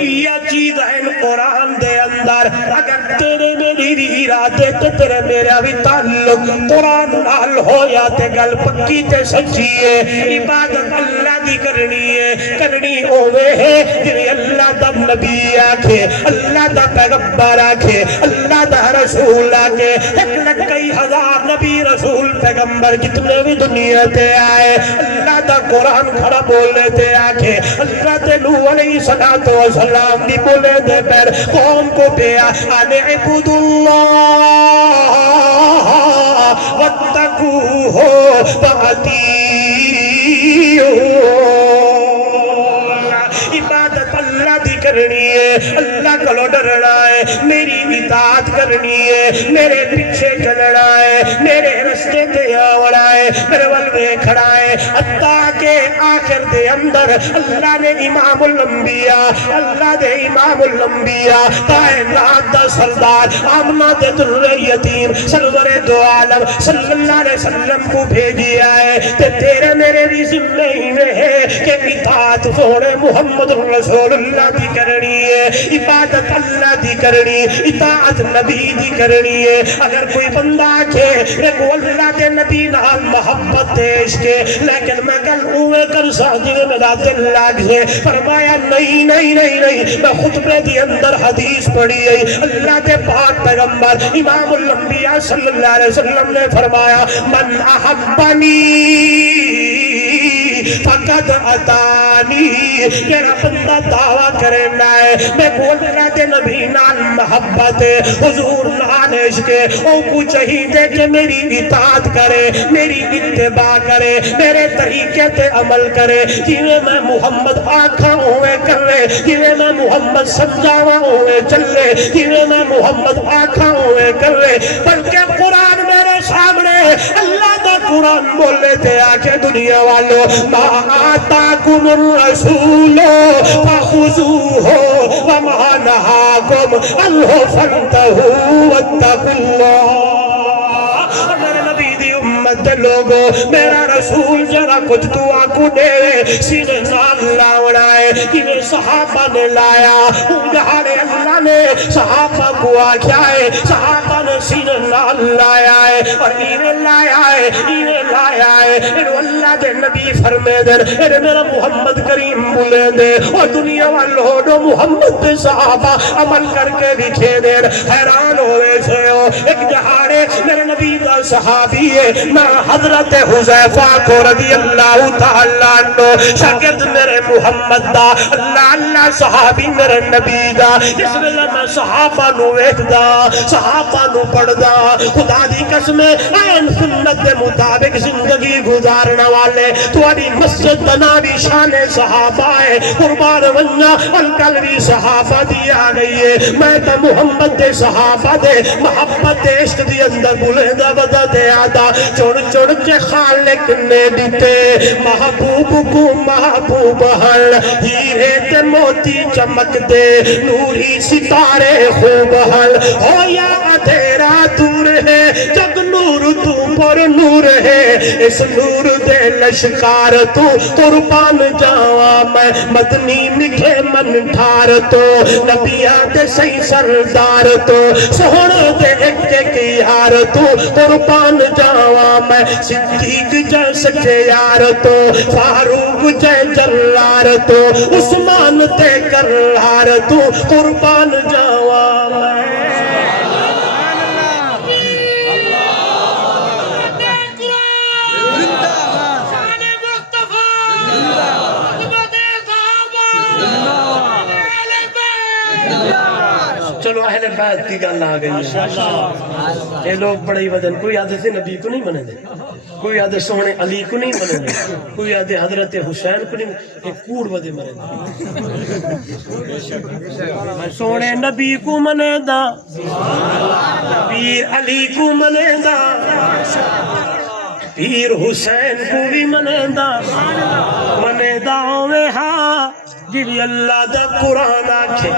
یہ چیز ہے قرآن دے اندر اگر تیرے میری ارادے تے تیرے میرا بھی تعلق قرآن نال ہو یا تے گل پکی تے سچی ہے عبادت اللہ دی کرنی ہوئے ہے جنہیں اللہ دا نبی آکھے اللہ دا پیغمبر آکھے اللہ دا رسول آکھے ایک لکھئی ہزار نبی رسول پیغمبر جتنے بھی دنیا تے آئے اللہ دا قرآن کھڑا بولنے تے آکھے اللہ تے نوح علیہ السلام دی بولے دے پیر قوم کو پیا آنے عبود اللہ واتقوہ فاتیہو عبادت اللہ دی کرنی ہے اللہ کو ڈرنا ہے میری اطاعت کرنی ہے میرے پیچھے چلنا ہے میرے رستے تے آوڑا ہے میرے ولوے کھڑا ہے حتیٰ کہ آخر دے اندر اللہ نے امام الانبیاء اللہ دے امام الانبیاء کائنات دا سردار آمنہ دے در یتیم سرور دو عالم صلی اللہ علیہ وسلم کو بھیجیا ہے تے تیرے میرے بھی ذمہ ہی میں ہے کہ اطاعت سونے محمد رسول اللہ دی کرنی ہے عبادت اللہ دی کرنی اطاعت نبی دی کرنی ہے اگر کوئی بندہ آکھے رکو اللہ دے نبی نال محبت دیش کے لیکن میں کل اوے کر ساجے میرا دل لاگ سے فرمایا نہیں میں خطبے دی اندر حدیث پڑھی ہے اللہ دے پاک پیغمبر امام الانبیاء صلی اللہ علیہ وسلم نے فرمایا من احبنی فقد اتانی جڑا بندہ دعویٰ کرنا ہے میں بولنا دے نبی نال محبت حضور نال عشق او کو چاہیے کہ میری اطاعت کرے میری اتباع کرے میرے طریقے تے عمل کرے جیویں میں محمد آکھا ہوئے کرے جیویں میں محمد سمجھاوا ہوئے چلے جیویں میں محمد آکھا ہوئے کرے بلکہ قرآن میرے سامنے اللہ دا قرآن بولے تے آکے دنیا والو ما آتاکم الرسول فخذوہ وما نہاکم عنہ فانتہوا واتقوا اللہ میرے نبی دی امت دے لوگو میرا رسول جرا کچھ دعا کو دے سینے نال لاؤنا ہے کہ صحابہ نے لایا انگاڑے اللہ نے صحابہ کو آکھیا ہے صحابہ نے سینے نال لایا ہے اور انہیں لایا ہے انہیں لایا ہے انہوں اللہ دے نبی فرمے دے انہیں میرا محمد کریم بولے دے اور دنیا والوں نے محمد دے صحابہ عمل کر کے دکھے دے حیران ہوئے سے ہو ایک جہاڑے میرے نبی دا صحابی ہے میں حضرت حذیفہ کو رضی اللہ تعالیٰ عنہ شاگرد میرے محمد دا اللہ اللہ صحابی میرے نبی دا اس ویلے میں صحابہ نو ویکھ دا صحابہ نو پڑھ دا خدا دی قسم این سنت دے مطابق زندگی گزارنا والے تواڈی مسجد بنا بھی شان صحابہ ہے قربان ونجا انکل بھی صحابہ دی آ گئی ہے میں تو محمد دے صحابہ دے محبت دے عشق دی اندر بولے دا بدا دے آدھا چڑ چڑ کے خالق نے دیتے محبوب کو محبوب حل ہیرے تے موتی چمک دے نوری ستارے خوب حل ہو یا اندھیرا دور ہے جگ نور تو پر نور ہے اس نور دے لشکار تو قربان جاوا میں مدنی مکھے من ٹھار تو نبیہ دے صحیح سردار تو سہن دے ایک ایک یار تو قربان جاوا میں صدیق جیسے یار تو فاروق جے جلار تو عثمان تے کرار تو قربان جاوا میں چلو اہل بیت کی گل آ گئی ہے یہ لوگ بڑے وزن کوئی آدھے سے نبی کو نہیں منے دے کوئی آدھے سونے علی کو نہیں منے دے کوئی آدھے حضرت حسین کو نہیں ایک کوڑ ودے مرے دے سونے نبی کو منے دا پیر علی کو منے دا پیر حسین کو بھی منے دا ہوئے ہاں جی اللہ دا قرآن آکھے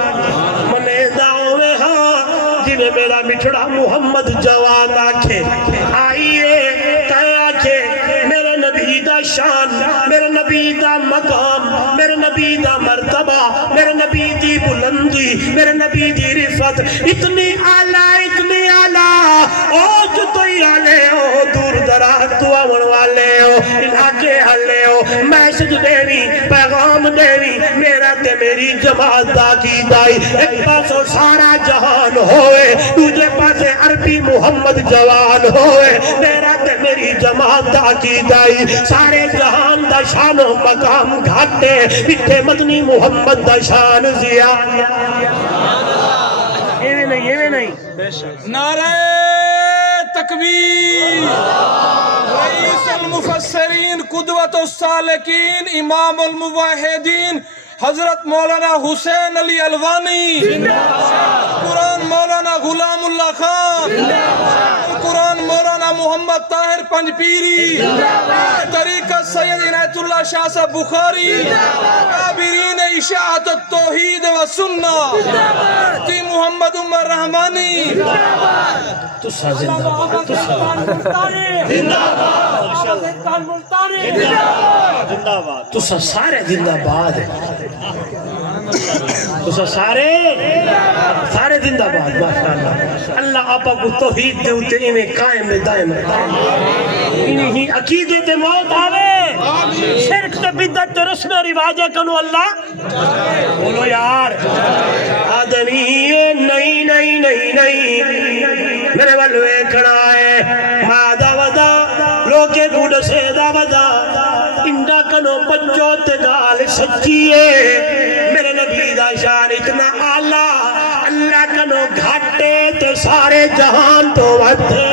منے دا ہوئے ہاں جی میرا مٹھڑا محمد جوان آکھے آئیے کہے آکھے میرے نبی دا شان میرے نبی دا مقام میرے نبی دا مرتبہ میرے نبی دی بلندی میرے نبی دی رفت اتنی اعلیٰ او جو تو ہی آلے ہو دور دراز تو آون والے ہو علاقے آلے ہو میسج دیوی پیغام دیوی میرا تے میری جماعت دا کی دائی ایک پاسو سارا جہان ہوئے دوجے پاسے عربی محمد جوان ہوئے میرا تے میری جماعت دا کی دائی سارے جہان دا شان و مقام گھاٹے پیٹھے مدنی محمد دا شان زیادہ ایویں نہیں نعرہ تکبیر رئیس المفسرین قدوت السالکین امام الموحدین حضرت مولانا حسین علی الوانی قرآن مولانا غلام اللہ خان قرآن مولانا محمد طاہر پنجپیری طریقت سید عنایت اللہ شاہ صاحب بخاری کابرین اشاعت التوحید و سنہ مفتی محمد عمر رحمانی تسا زندہ باد تسا سارے زندہ باد تسا سارے زندہ باد ماشاءاللہ اللہ آپا کو توحید دے ہوتے انہیں قائم دائم انہیں عقیدے تے موت آوے شرک تے بدعت تے رسم رواجہ کنو اللہ بولو یار آدمی نہیں میرے والوے کھڑا ہے مادہ ودا لوکے گوڑ سے دا ودا انڈا کنو سچی ہے میرے نبی دا شان اتنا آلہ اللہ کنو گھاٹے تے سارے جہان تو ودھے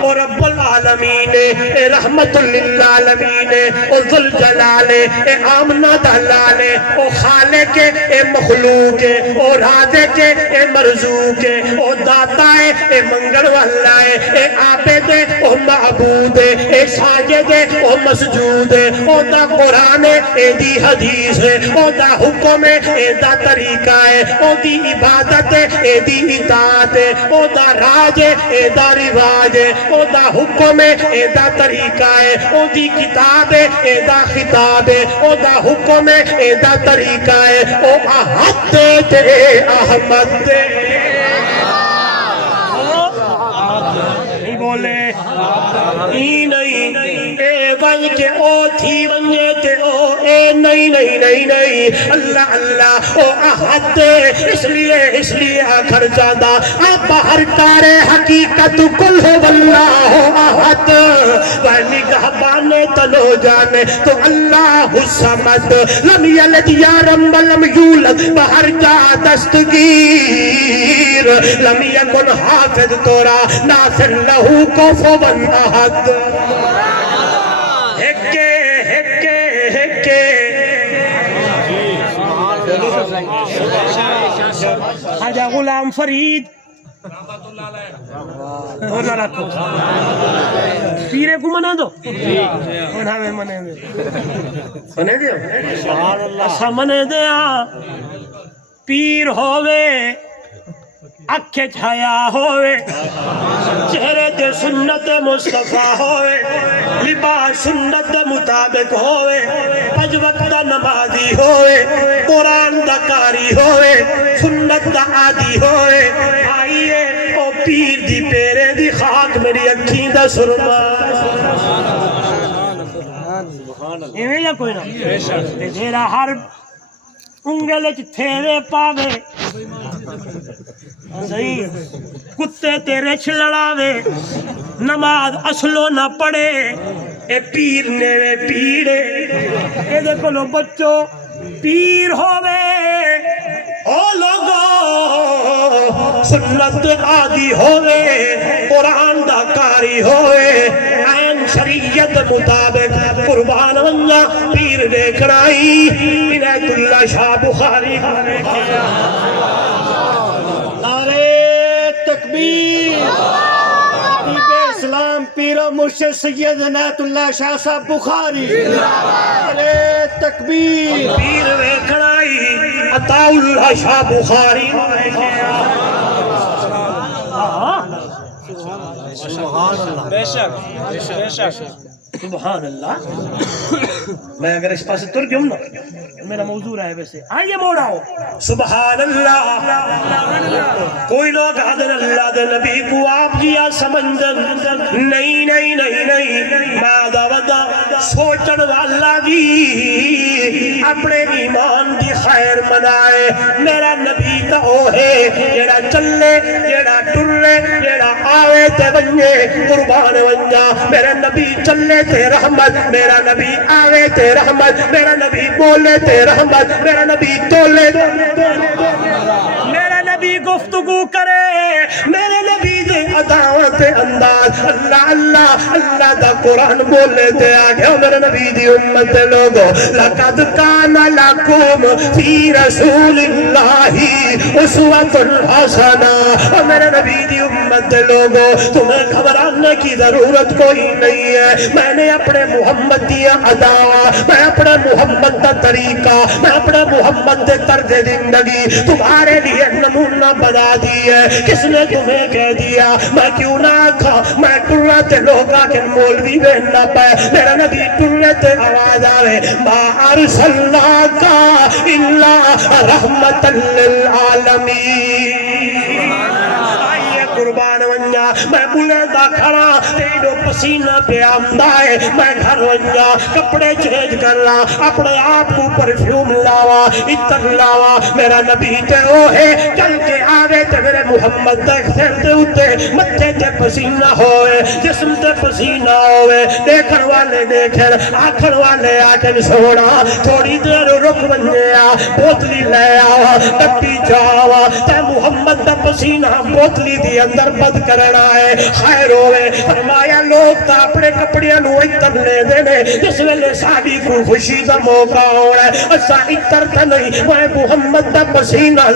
اور رب العالمین اے رحمت للعالمین او ذوالجلال اے آمنہ دلال او خالق اے مخلوق او رازق اے مرزوق او داتا اے منگل والا اے عابد او معبود اے ساجد او مسجود او دا قرآن اے دی حدیث او دا حکم اے دا طریقہ او دی عبادت اے دی اطاعت او دا راج اے دا رواج او دا حکم اے دا طریقہ ہے او دی کتاب اے دا خطاب ہے او دا حکم اے دا طریقہ ہے او احد تے احمد تے نہیں بولے ای نہیں اے ون کے او تھی ونجے تے او اے نہیں نہیں نہیں نہیں اللہ اللہ او احد اس لیے آخر جادا آپ باہر کارے حقیقت کل ہو واللہ احد وہ نگہبان تلو جانے تو اللہ الصمد لم یلد یارم ولم یولد باہر جا دستگیر لم یکن حافظ تورا ناصر لہو کفوا احد خواجہ غلام فرید پیرے کو منا دو منے دیو ایسا منے دیا پیر ہووے اکھے چھایا ہوئے چہرے تے سنت مصطفیٰ ہوئے لباس سنت مطابق ہوئے پج وقت نمازی ہوئے قرآن دا کاری ہوئے سنت دا عادی ہوئے آئیے او پیر دی پیرے دی خاک میری اکھیں دا سرما ایویں یا کوئی نہ تیرا ہر انگلے تھیرے پاوے صحیح کتے تیرے چھلڑاوے نماز اصلو نہ پڑے اے پیر نے پیڑے اے دیکھو لو بچو پیر ہووے او لوگو سنت عادی ہووے قرآن دا کاری ہووے عین شریعت مطابق قربان ونجا پیر دیکھنائی عنایت اللہ شاہ بخاری تکبیر اسلام پیر و مرشد سید عنایت اللہ شاہ صاحب بخاری تکبیر پیر ویکھنائی عطا اللہ شاہ بخاری بے شک بے شک سبحان اللہ میں اگر اس پاس تر گم نا میرا موضوع ہے ویسے آئیے موڑا ہو سبحان اللہ کوئی لوگ حضر اللہ دے نبی کو آپ جیا سمندن نہیں نہیں نہیں نہیں مادہ ودا سوچن والا بھی اپنے ایمان دی خیر منائے میرا نبی تا او ہے جیڑا چلے جیڑا ٹرے جیڑا آوے تے بنجے قربان ونجا میرا نبی چلے تے رحمت میرا نبی آوے تے رحمت میرا نبی بولے تے رحمت میرا نبی تولے میرا نبی گفتگو کرے میرے نبی دے عداوت انداز اللہ اللہ اللہ دا قرآن بولے تے آگے میرے نبی دی امت لوگو لقد کان لکم فی رسول اللہ اسوۃ حسنہ میرے نبی دی امت لوگو تمہیں گھبرانے کی ضرورت کوئی نہیں ہے میں نے اپنے محمد دیا عداوہ میں اپنے محمد دا طریقہ میں اپنے محمد دے طرز زندگی تمہارے لیے نمونہ بنا دی ہے کس نے تمہیں کہہ دیا میں کیوں نہ آکھا میں ٹرہ تے لوگا کے مولوی بہننا پائے میرا نبی ٹرہ تے آواز آوے ما ارسلناکا الا رحمت للعالمین آئیے قربان ونجا میں بلے دا کھڑا تیرو پسینہ پہ آمدہ ہے میں گھر ونجا کپڑے چینج کر رہا اپنے آپ کو پرفیوم لاوا اتر لاوا میرا نبی تے وہ ہے چل کے آوے تے میرے محمد دیکھ سر تے متھے تے پسینہ ہوئے جسم تے پسینہ ہوئے دیکھن والے دیکھن آکھن والے آکھن سونا تھوڑی دیر رک ونجیا بوتلی لے آوا ٹپی جاوا تے محمد دا پسینہ بوتلی دی اندر بد کرنا ہے خیر ہوئے فرمایا لوگ تا اپنے کپڑیاں نو اتر لے دینے جس ویلے ساڑی کو خوشی دا موقع ہو رہا ہے اسا اتر تا نہیں میں محمد دا پسینہ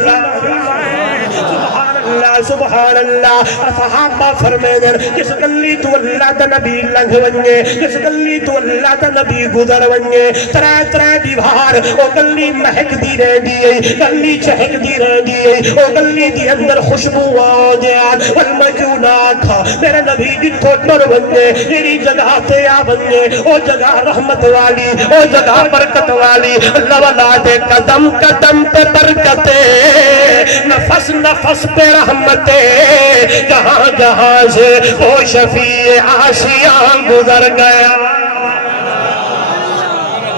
سبحان اللہ صحابہ فرمائے دیں جس گلی تو اللہ دا نبی لنگ ونگے جس گلی تو اللہ دا نبی گزر ونگے ترائے ترائے دیوار او گلی مہک دی رہ دیئے گلی چہک دی رہ دیئے او گلی دی اندر خوشبو آ جیان والمجون آکھا میرے نبی جتھو ٹر ونگے میری جگہ تے آ ونگے او جگہ رحمت والی او جگہ برکت والی اللہ والا دے قدم قدم پہ برکتے نفس نفس پہ رحمتیں جہاں جہاں سے وہ شفیع آسیاں گزر گیا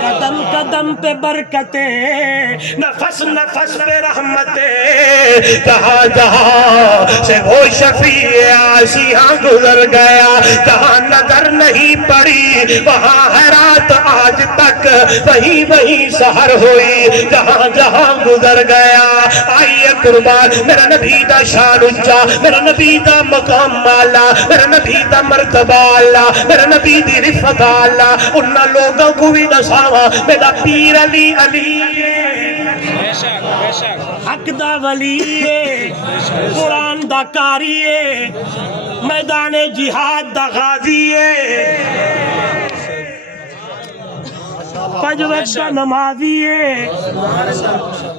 قدم قدم پہ برکتیں نفس نفس پہ رحمتیں جہاں جہاں سے وہ شفیع آسیاں گزر گیا جہاں نظر نہیں پڑی وہاں ہے رات آج تک وہیں وہیں سحر ہوئی جہاں جہاں گزر گیا آئیے قربان میرا نبی دا شان اچھا میرا نبی دا مقام مالا میرا نبی دا مرتبہ اللہ میرا نبی دی رفت اللہ انہا لوگوں کو بھی نساوا میرا پیر علی علی حق دا ولی قرآن دا کاری میدان جہاد دا غازی پنج وقت دا نمازی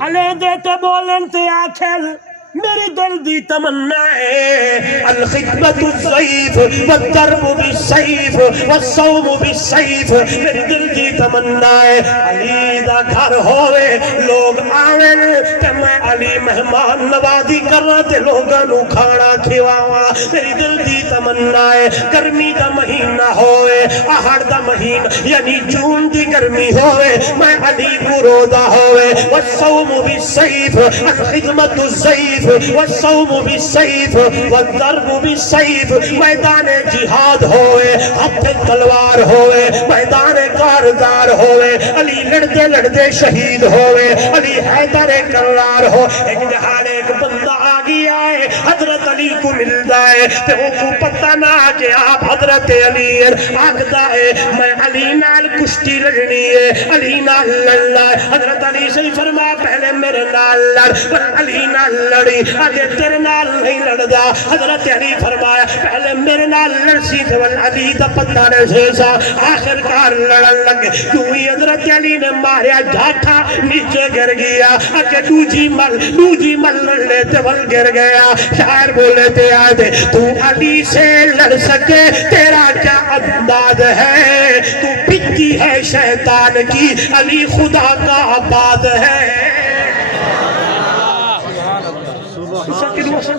علی دیتے بولن تے آکھل میری دل دی تمنا ہے الخدمت الضعیف والضرب بالسیف والصوم بالسیف میری دل دی تمنا ہے علی دا گھر ہوئے لوگ آویں کہ میں علی مہمان نوازی کر رہا تے لوگاں نو کھانا کھواوا میری دل دی تمنا ہے گرمی دا مہینہ ہوئے آہڑ دا مہینہ یعنی جون دی گرمی ہوئے میں علی کو رودا ہوئے والصوم بالسیف الخدمت الضعیف والصوم بالسیف والضرب بالسیف میدان جہاد ہوئے ہاتھ تلوار ہوئے میدان کاردار ہوئے علی لڑتے لڑتے شہید ہوئے علی حیدر کرار ہو ایک جہاں ایک بندہ آگی آئے حضرت علی کو ملتا ہے تے وہ کو پتہ نہ کہ آپ حضرت علی آگتا ہے میں علی نال کشتی لڑنی ہے علی نال لڑنا ہے حضرت علی سے فرما پہلے میرے نال لڑ پر علی نال لڑی آگے تیرے نال نہیں لڑدا حضرت علی فرمایا پہلے میرے نال لڑسی تھے علی دا پتہ نے سیسا آخر کار لڑن لگے کیونکہ حضرت علی نے ماریا جھاٹھا نیچے گر گیا آگے دوجی مل لڑنے تے ول گر گیا شاعر بولے تے آدھے تو علی سے لڑ سکے تیرا کیا انداز ہے تو پتی ہے شیطان کی علی خدا کا عباد ہے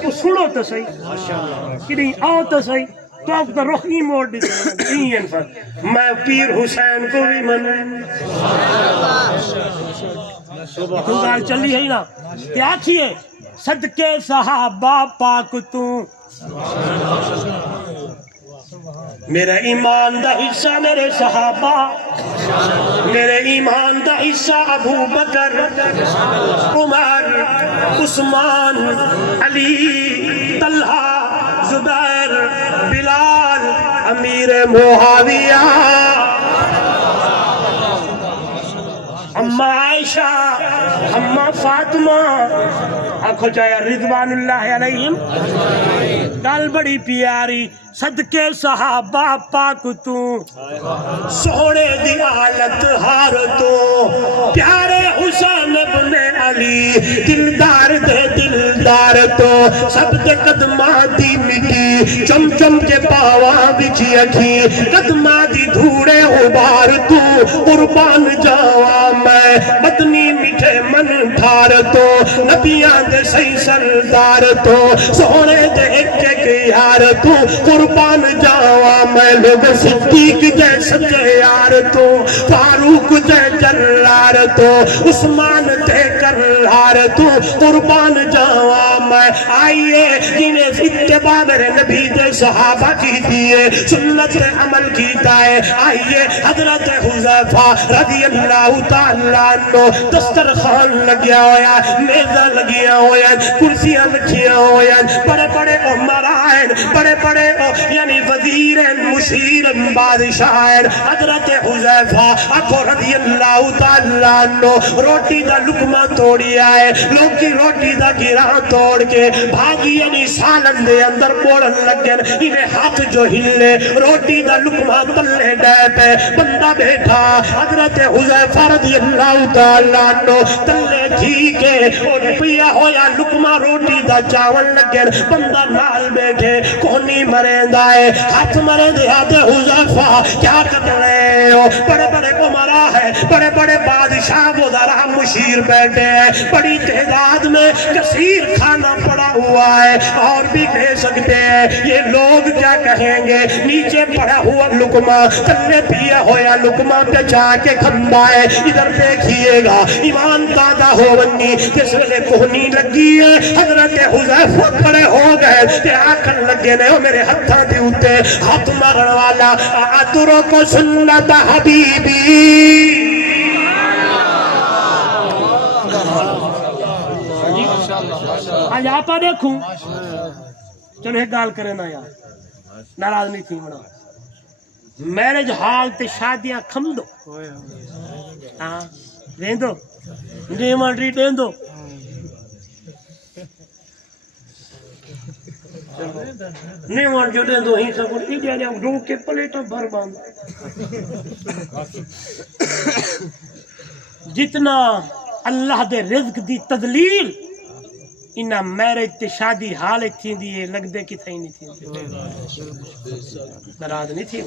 کو سنو تو صحیح کہ نہیں آؤ تو صحیح تو آپ کا رخ نہیں موڑ دیتے میں پیر حسین کو بھی منیں گزار چلی ہے نا کیا کیے صدقے صحابہ پاک تو میرا ایمان دا حصہ میرے صحابہ میرے ایمان دا حصہ ابو بکر عمر عثمان علی طلحہ زبیر بلال امیر معاویہ اماں عائشہ اماں فاطمہ آنکھو چاہے رضوان اللہ علیہم گل بڑی پیاری صدقے صحابہ پاک تو سوڑے دی حالت ہار تو پیارے حسین ابن علی دلدار دے دلدار تو سب دے قدمہ دی مٹی چم چم کے پاوا بچی اکھی قدمہ دی دھوڑے غبار تو قربان جاوا میں مدنی میٹھے من تھا یار تو نبیاں دے صحیح سردار تو سونے دے ایک یار تو قربان جاوا میں لوگ صدیق دے سچے یار تو فاروق دے جلار تو عثمان دے کرار تو قربان جاوا میں آئیے جنہیں اتباع میرے نبی دے صحابہ کی دیئے سنت عمل کی دائے آئیے حضرت حذیفہ رضی اللہ تعالیٰ عنہ دسترخوان لگیا ہویا میزہ لگیا ہویا کرسیاں لکھیا ہویا بڑے بڑے عمرائن بڑے بڑے یعنی وزیرین مشیرین بادشاہین حضرت حذیفہ اکو رضی اللہ تعالیٰ عنہ روٹی دا لقمہ توڑی آئے لوگ کی روٹی دا گراں توڑ کے بھاگی یعنی سالن دے اندر بوڑن لگن انہیں ہاتھ جو ہلے روٹی دا لقمہ تلے ڈے پہ بندہ بیٹھا حضرت حذیفہ رضی اللہ تعالیٰ عنہ تلے جھی کے اور پیا ہویا لقمہ روٹی دا چاول لگن بندہ نال بیٹھے کونی مرین دائے ہاتھ مرین دے آتے حذیفہ کیا کر رہے ہو بڑے بڑے عمرہ ہے بڑے بڑے بادشاہ وزراء مشیر بیٹھے ہیں بڑی تعداد میں کثیر کھانا پڑا ہوا ہے اور بھی کہہ سکتے ہیں یہ لوگ کیا کہیں گے نیچے پڑا ہوا لقمہ تلے پیا ہویا لقمہ پہ جا کے کھندا ہے ادھر دیکھئے گا ایمان دادا ہو ونی کس ویلے کہنی لگی ہے حضرت حذیفہ کھڑے ہو گئے تے آکر لگے نے میرے ہتھاں دے اوتے ہاتھ مارن والا اترو کو سنت حبیبی آج آپا دیکھوں چلو ایک گال کرے نا یار ناراض نہیں تھی منا میرج حال تے شادیاں کھم دو ہاں دین دو ڈیمانڈری دین دو نیوان جو دین دو ہی سب ایڈیا نے رو کے پلیٹا بھر باندھ جتنا اللہ دے رزق دی تدلیل انہا میرج تے شادی حالت تھی دیئے لگ دے کی تھا ہی نہیں تھی ناراض نہیں تھی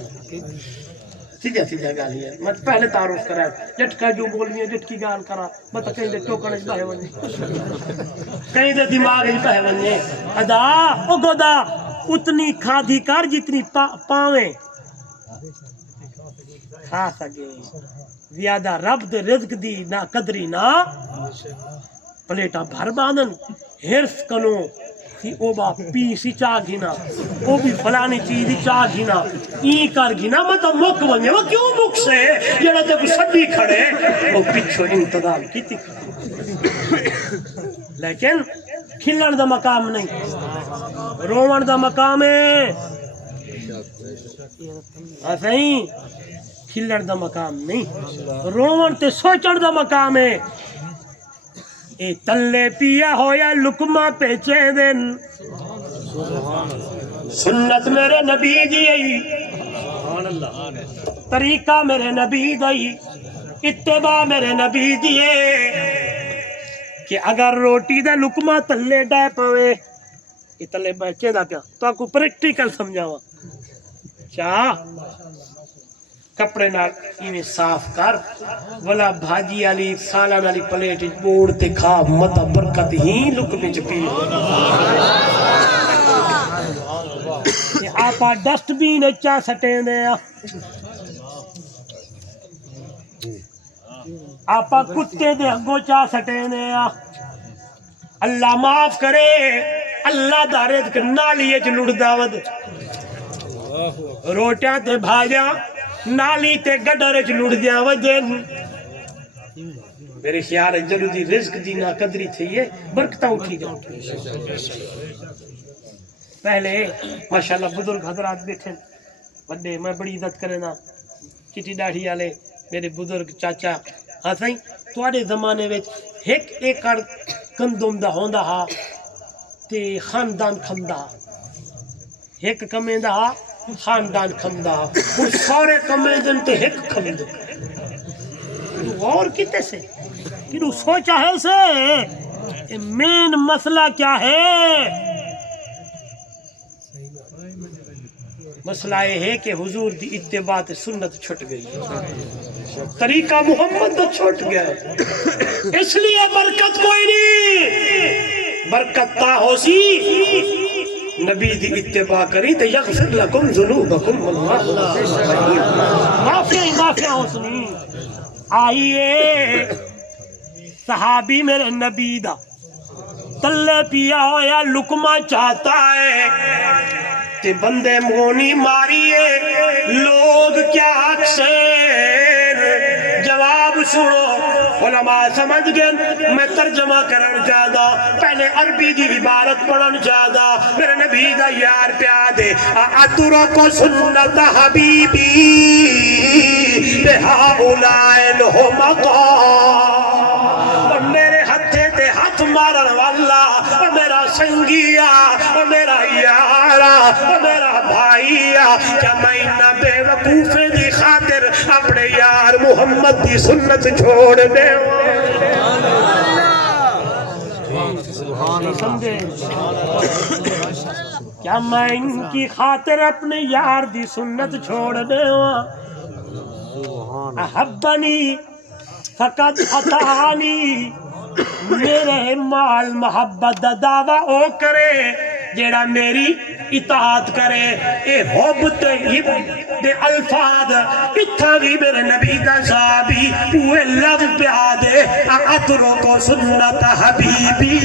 سیدھا سیدھا گالی ہے میں پہلے تعارف کرا جٹکا جو بولنی ہے جٹکی گال کرا میں کہیں دے ٹوکڑ اس بہے ونی کہیں دے دماغ اس بہے ونی ادا او گودا اتنی کھادی کر جتنی پاویں کھا سکے زیادہ رب دے رزق دی نہ قدری نہ پلیٹا بھر باندن ہرس کنو سی او با پی سی چاہ گھنا او بھی فلانی چیزی چاہ گھنا این کر گھنا مطلب مک بنجے وہ کیوں مک سے جڑا تے کوئی سڈی کھڑے وہ پچھو انتظام کیتی لیکن کھلن دا مقام نہیں رومن دا مقام ہے ایسا کھلن دا مقام نہیں رومن تے سوچن دا مقام ہے اے تلے پیا ہویا لقمہ پیچے دن سنت میرے نبی دی طریقہ میرے نبی دی اتباع میرے نبی دیے کہ اگر روٹی دا لقمہ تلے ڈے پوے یہ تلے بیچے دا پیا تو آپ کو پریکٹیکل سمجھاوا چاہ کپڑے نال ایویں صاف کر ولا بھاجی والی سالن والی پلیٹ بوڑ تے کھا مت برکت ہی لقمے چ پی آپ ڈسٹ بین چا سٹیں دے آپ کتے دے اگوں چا سٹیں دے اللہ معاف کرے اللہ دا رزق نالی وچ لڑدا ود روٹیاں تے بھاجاں نالی تے گڈر وچ لڑدیاں وجن میرے خیال ہے جلو دی رزق دی نا قدری تھی ہے برکتاں اٹھی گئے پہلے ماشاءاللہ بزرگ حضرات بیٹھے بڑے میں بڑی عزت کرنا چٹی ڈاڑھی والے میرے بزرگ چاچا ہاں سائیں تواڈے زمانے وچ ایک ایکڑ گندم دا ہوندا ہا تے خاندان کھندا ایک کمے دا خاندان کھندا ہن سارے کمے دن تے ایک کھمے دے تو اور کتے سے کہ سوچا ہے اسے مین مسئلہ کیا ہے مسئلہ یہ ہے کہ حضور دی اتباع تے سنت چھٹ گئی ہے، طریقہ محمد دا چھٹ گیا ہے، اس لیے برکت کوئی نہیں، برکت تا ہو سی نبی دی اتباع کری تے یغفر لکم ذنوبکم واللہ معافیاں ہو سنی۔ آئیے صحابی میرے نبی دا تلے پیا ہویا لکمہ چاہتا ہے تے بندے مونی ماریے، لوگ کیا حق سے جواب سنو، علماء سمجھ گئے میں ترجمہ کرن جادا، پہلے عربی دی عبارت پڑھن جادا، میرے نبی دا یار پیادے اترک سنت حبیبی بہا اولائن ہو مقام، میرے ہتھے تے ہاتھ مارن والا میرا سنگیا میرا یارا میرا بھائیا، کیا میں انہا بے وقوف دی خاطر اپنے یار محمد دی سنت چھوڑ دے؟ کیا میں ان کی خاطر اپنے یار دی سنت چھوڑ دے؟ احبنی فقط اتانی، میرے مال محبت دا دعویٰ او کرے جیڑا میری اطاعت کرے، اے حب تے دے الفاظ اتھا بھی میرے نبی دا صحابی اوے لفظ پہ آدے اترکو سنت حبیبی،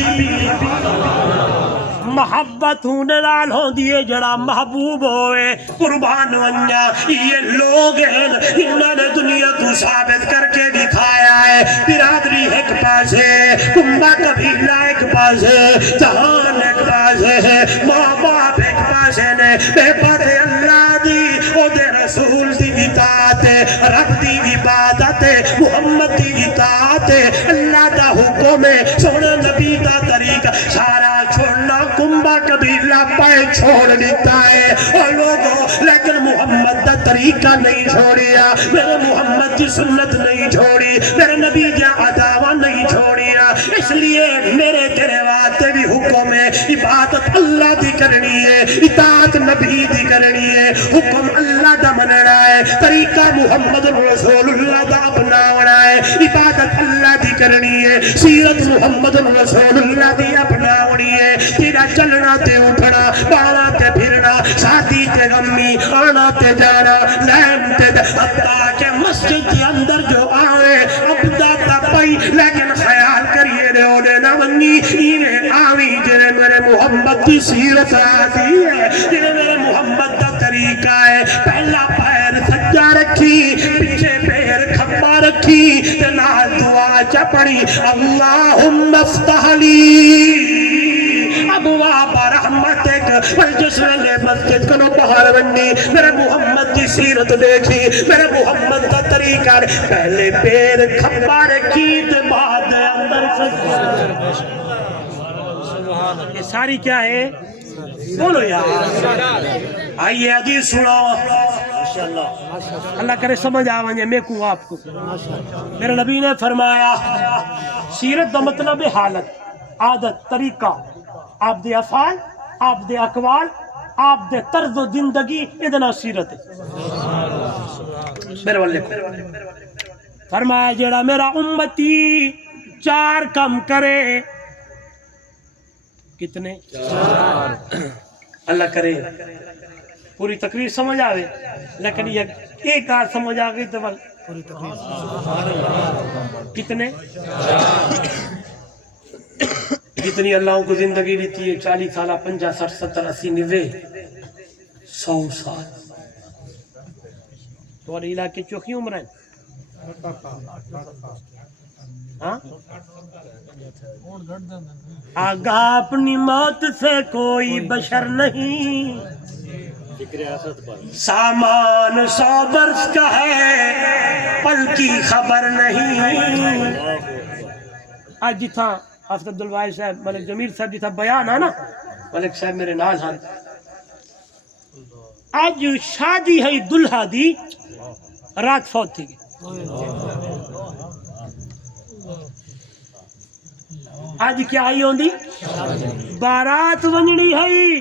محبت ہونے لال ہوں دیئے جڑا محبوب ہوئے قربان ونجا، یہ لوگ ہیں انہوں نے دنیا کو ثابت کر کے دکھایا ہے، برادری ایک پاس ہے، کنبہ قبیلہ ایک پاس ہے، جہان ایک پاس ہے، ماں باپ ایک پاس ہے، بے بات اللہ دی او دے رسول دی اطاعت، رب دی عبادت، محمد دی اطاعت، اللہ دا حکم ہے، سونا نبی دا طریقہ سارا چھوڑنا، کنبہ قبیلہ پائے چھوڑ دیتا ہے اور لوگوں، لیکن محمد دا طریقہ نہیں چھوڑیا، میرے محمد کی سنت نہیں چھوڑی، میرے نبی جا عداوہ نہیں چھوڑیا، اس لیے میرے تیرے واسطے بھی حکم ہے، عبادت اللہ دی کرنی ہے، اطاعت نبی دی کرنی ہے، حکم اللہ دا مننا ہے، طریقہ محمد رسول اللہ دا اپناونا ہے، عبادت اللہ دی کرنی ہے، سیرت محمد رسول اللہ دی اپناونی ہے، تیرا چلنا تے اٹھنا، بانا تے پھرنا، شادی تے غمی، آنا تے جانا، لین تے حتیٰ کہ مسجد کے اندر جو آئے ابدا تپائی، لیکن خیال کریے رہے ہونے نہ منی، انہیں آوی جنہیں میرے محمد کی سیرت آتی ہے، جنہیں میرے محمد کا طریقہ ہے، پہلا پیر سجا رکھی، پیچھے پیر کھپا رکھی، تنال دعا چپڑی، اللہم افتح لی ابواب رحمتک والجس میں مسجد کنو باہر بنی، میرے محمد کی سیرت دیکھی، میرے محمد کا طریقہ، پہلے پیر کھپا رکھی تو بعد اندر سجدہ، یہ ساری کیا ہے؟ بولو یار، آئیے حدیث سنو، اللہ کرے سمجھ آوانجے میں کو آپ کو، میرے نبی نے فرمایا سیرت دا مطلب حالت، عادت، طریقہ، آپ دے افعال، آپ دے اقوال، آپ دے طرز و زندگی، ادنا سیرت ہے۔ میرے والے کو فرمایا جیڑا میرا امتی 4 کم کرے، کتنے؟ 4، اللہ کرے پوری تقریر سمجھ آوے، لیکن یہ ایک آج سمجھ آگئی تو پوری تقریر کتنے؟ جتنی اللہ کو زندگی دیتی ہے، 40 سالہ، 50، 60، 70، 80، 90، 100 سال، تمہارے علاقے چوکی عمر ہے؟ آگاہ اپنی موت سے کوئی بشر نہیں، سامان 100 برس کا ہے، پل کی خبر نہیں۔ آج جتھا حافظ عبدالواحد صاحب، ملک جمیل صاحب جتھا بیان ہے نا، ملک صاحب میرے نال ہاں، آج شادی ہے دلہا دی، رات فوت تھی گئی، آج کیا آئی ہوں دی؟ بارات ونجنی ہے،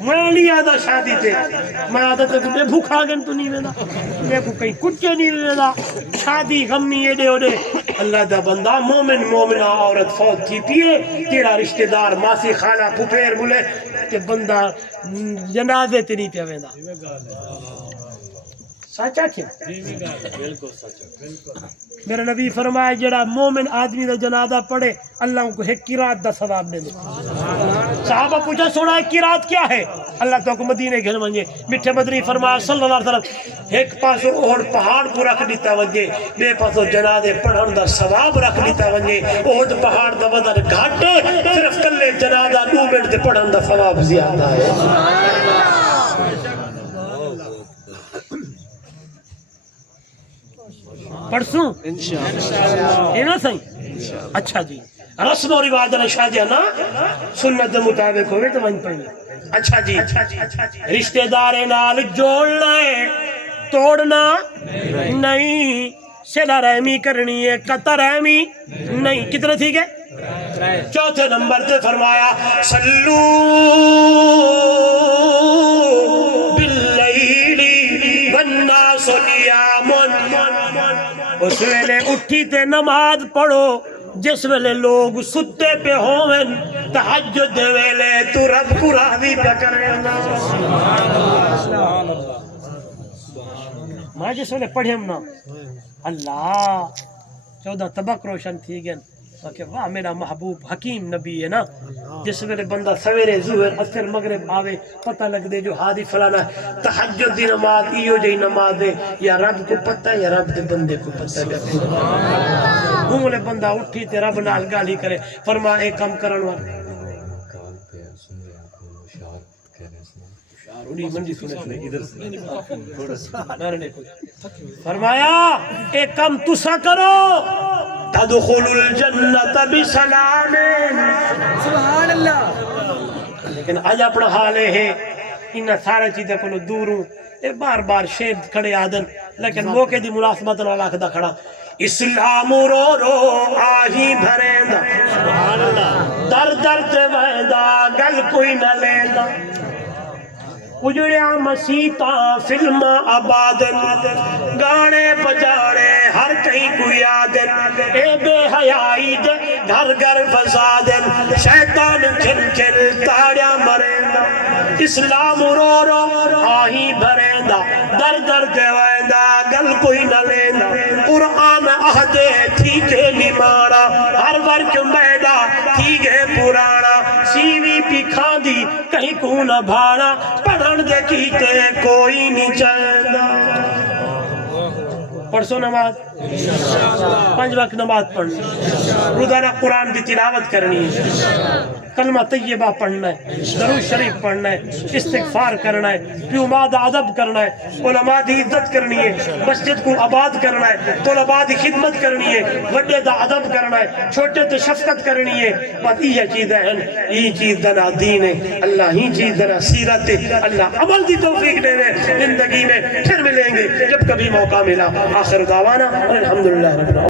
میں نہیں آدھا شادی تے میں آدھا تے بے بھوکھا گن تو نہیں وینا بے بھوکھیں کٹے نہیں وینا شادی غمی ایڈے اوڈے اللہ دا بندہ مومن مومنہ عورت فوت تھی پیے تیرا رشتہ دار ماسی خالہ پھپھیر بولے کہ بندہ جنازے تے نہیں پیا وینا سچا کیا میرا نبی فرمایا جڑا مومن آدمی دا جنازہ پڑھے اللہ کو ایک قرات دا ثواب دے دے صحابہ پوچھا سونا ایک قرات کیا ہے اللہ تو کو مدینے گھر منجے میٹھے مدنی فرمایا صلی اللہ علیہ وسلم ایک پاسو اور پہاڑ کو رکھ دیتا ونجے بے پاسو جنازے پڑھن دا ثواب رکھ دیتا ونجے اوہد پہاڑ دا وزن گھٹ صرف کلے جنازہ 2 منٹ دے پڑھن دا ثواب زیادہ ہے پرسوں انشاءاللہ صحیح اچھا جی رسم و رواج شادی نا سنت دے مطابق ہوئے تو من پڑھنی اچھا جی رشتہ دارے نال جوڑنا ہے توڑنا نہیں صلہ رحمی کرنی ہے قطع رحمی نہیں کتنے ٹھیک ہے چوتھے نمبر تے فرمایا صلو باللیل والناس نیام اس ویلے اٹھی تے نماز پڑھو جس ویلے لوگ ستے پہ ہوون تہجد دے ویلے تو رب کو راضی پہ کرے میں جس ویلے پڑھیم نا اللہ 14 طبق روشن تھی گئن کہ واہ میرا محبوب حکیم نبی ہے نا جس ویلے بندہ سویرے ظہر اثر مغرب آوے پتہ لگ دے جو ہادی فلانا تہجد دی نماز ایو جئی نماز ہے یا رب کو پتہ ہے یا رب دے بندے کو پتہ ہے ہوں لے بندہ اٹھی تے رب نال گالی کرے فرما ایک کام کرن والا فرمایا ایک کام تسا کرو تدخل الجنت بسلام سبحان اللہ لیکن آج اپنا حال ہے انہا سارے چیزیں کو دور ہوں اے بار بار شید کھڑے آدن لیکن موقع دی ملاسمت نہ لاکھ دا کھڑا اسلام رو رو آہی بھریندہ در در تے ویندہ گل کوئی نہ لیندہ اجڑیا مسیطاں فلم آبادن گانے بجانے ہر کہیں کو یادن اے بے حیائی دے گھر گھر فسادن شیطان کھل کھل تاڑیا مریندہ اسلام رو رو آہی بھریندہ در در دے ویندہ گل کوئی نہ لیندہ قرآن اہدے تھی کے نمارا ہر ورک میڈا تھی گے پرانا سیوی پی کھاندی کہیں کو نہ بھانا پڑھن دے کیتے کوئی نہیں چاہتا پڑھسو نماز 5 وقت نماز پڑھنی روزانہ قرآن کی تلاوت کرنی ہے کلمہ طیبہ پڑھنا ہے درود شریف پڑھنا ہے استغفار کرنا ہے پیو ماں دا ادب کرنا ہے علماء دی عزت کرنی ہے مسجد کو آباد کرنا ہے طلباء دی خدمت کرنی ہے وڈے دا ادب کرنا ہے چھوٹے تے شفقت کرنی ہے بس یہ چیزیں ہیں یہ چیز دنا دین ہے اللہ ہی چیز دنا سیرت ہے اللہ عمل دی توفیق دے دے زندگی میں پھر ملیں گے جب کبھی موقع ملا آخر دعوانا الحمدللہ رب العالمین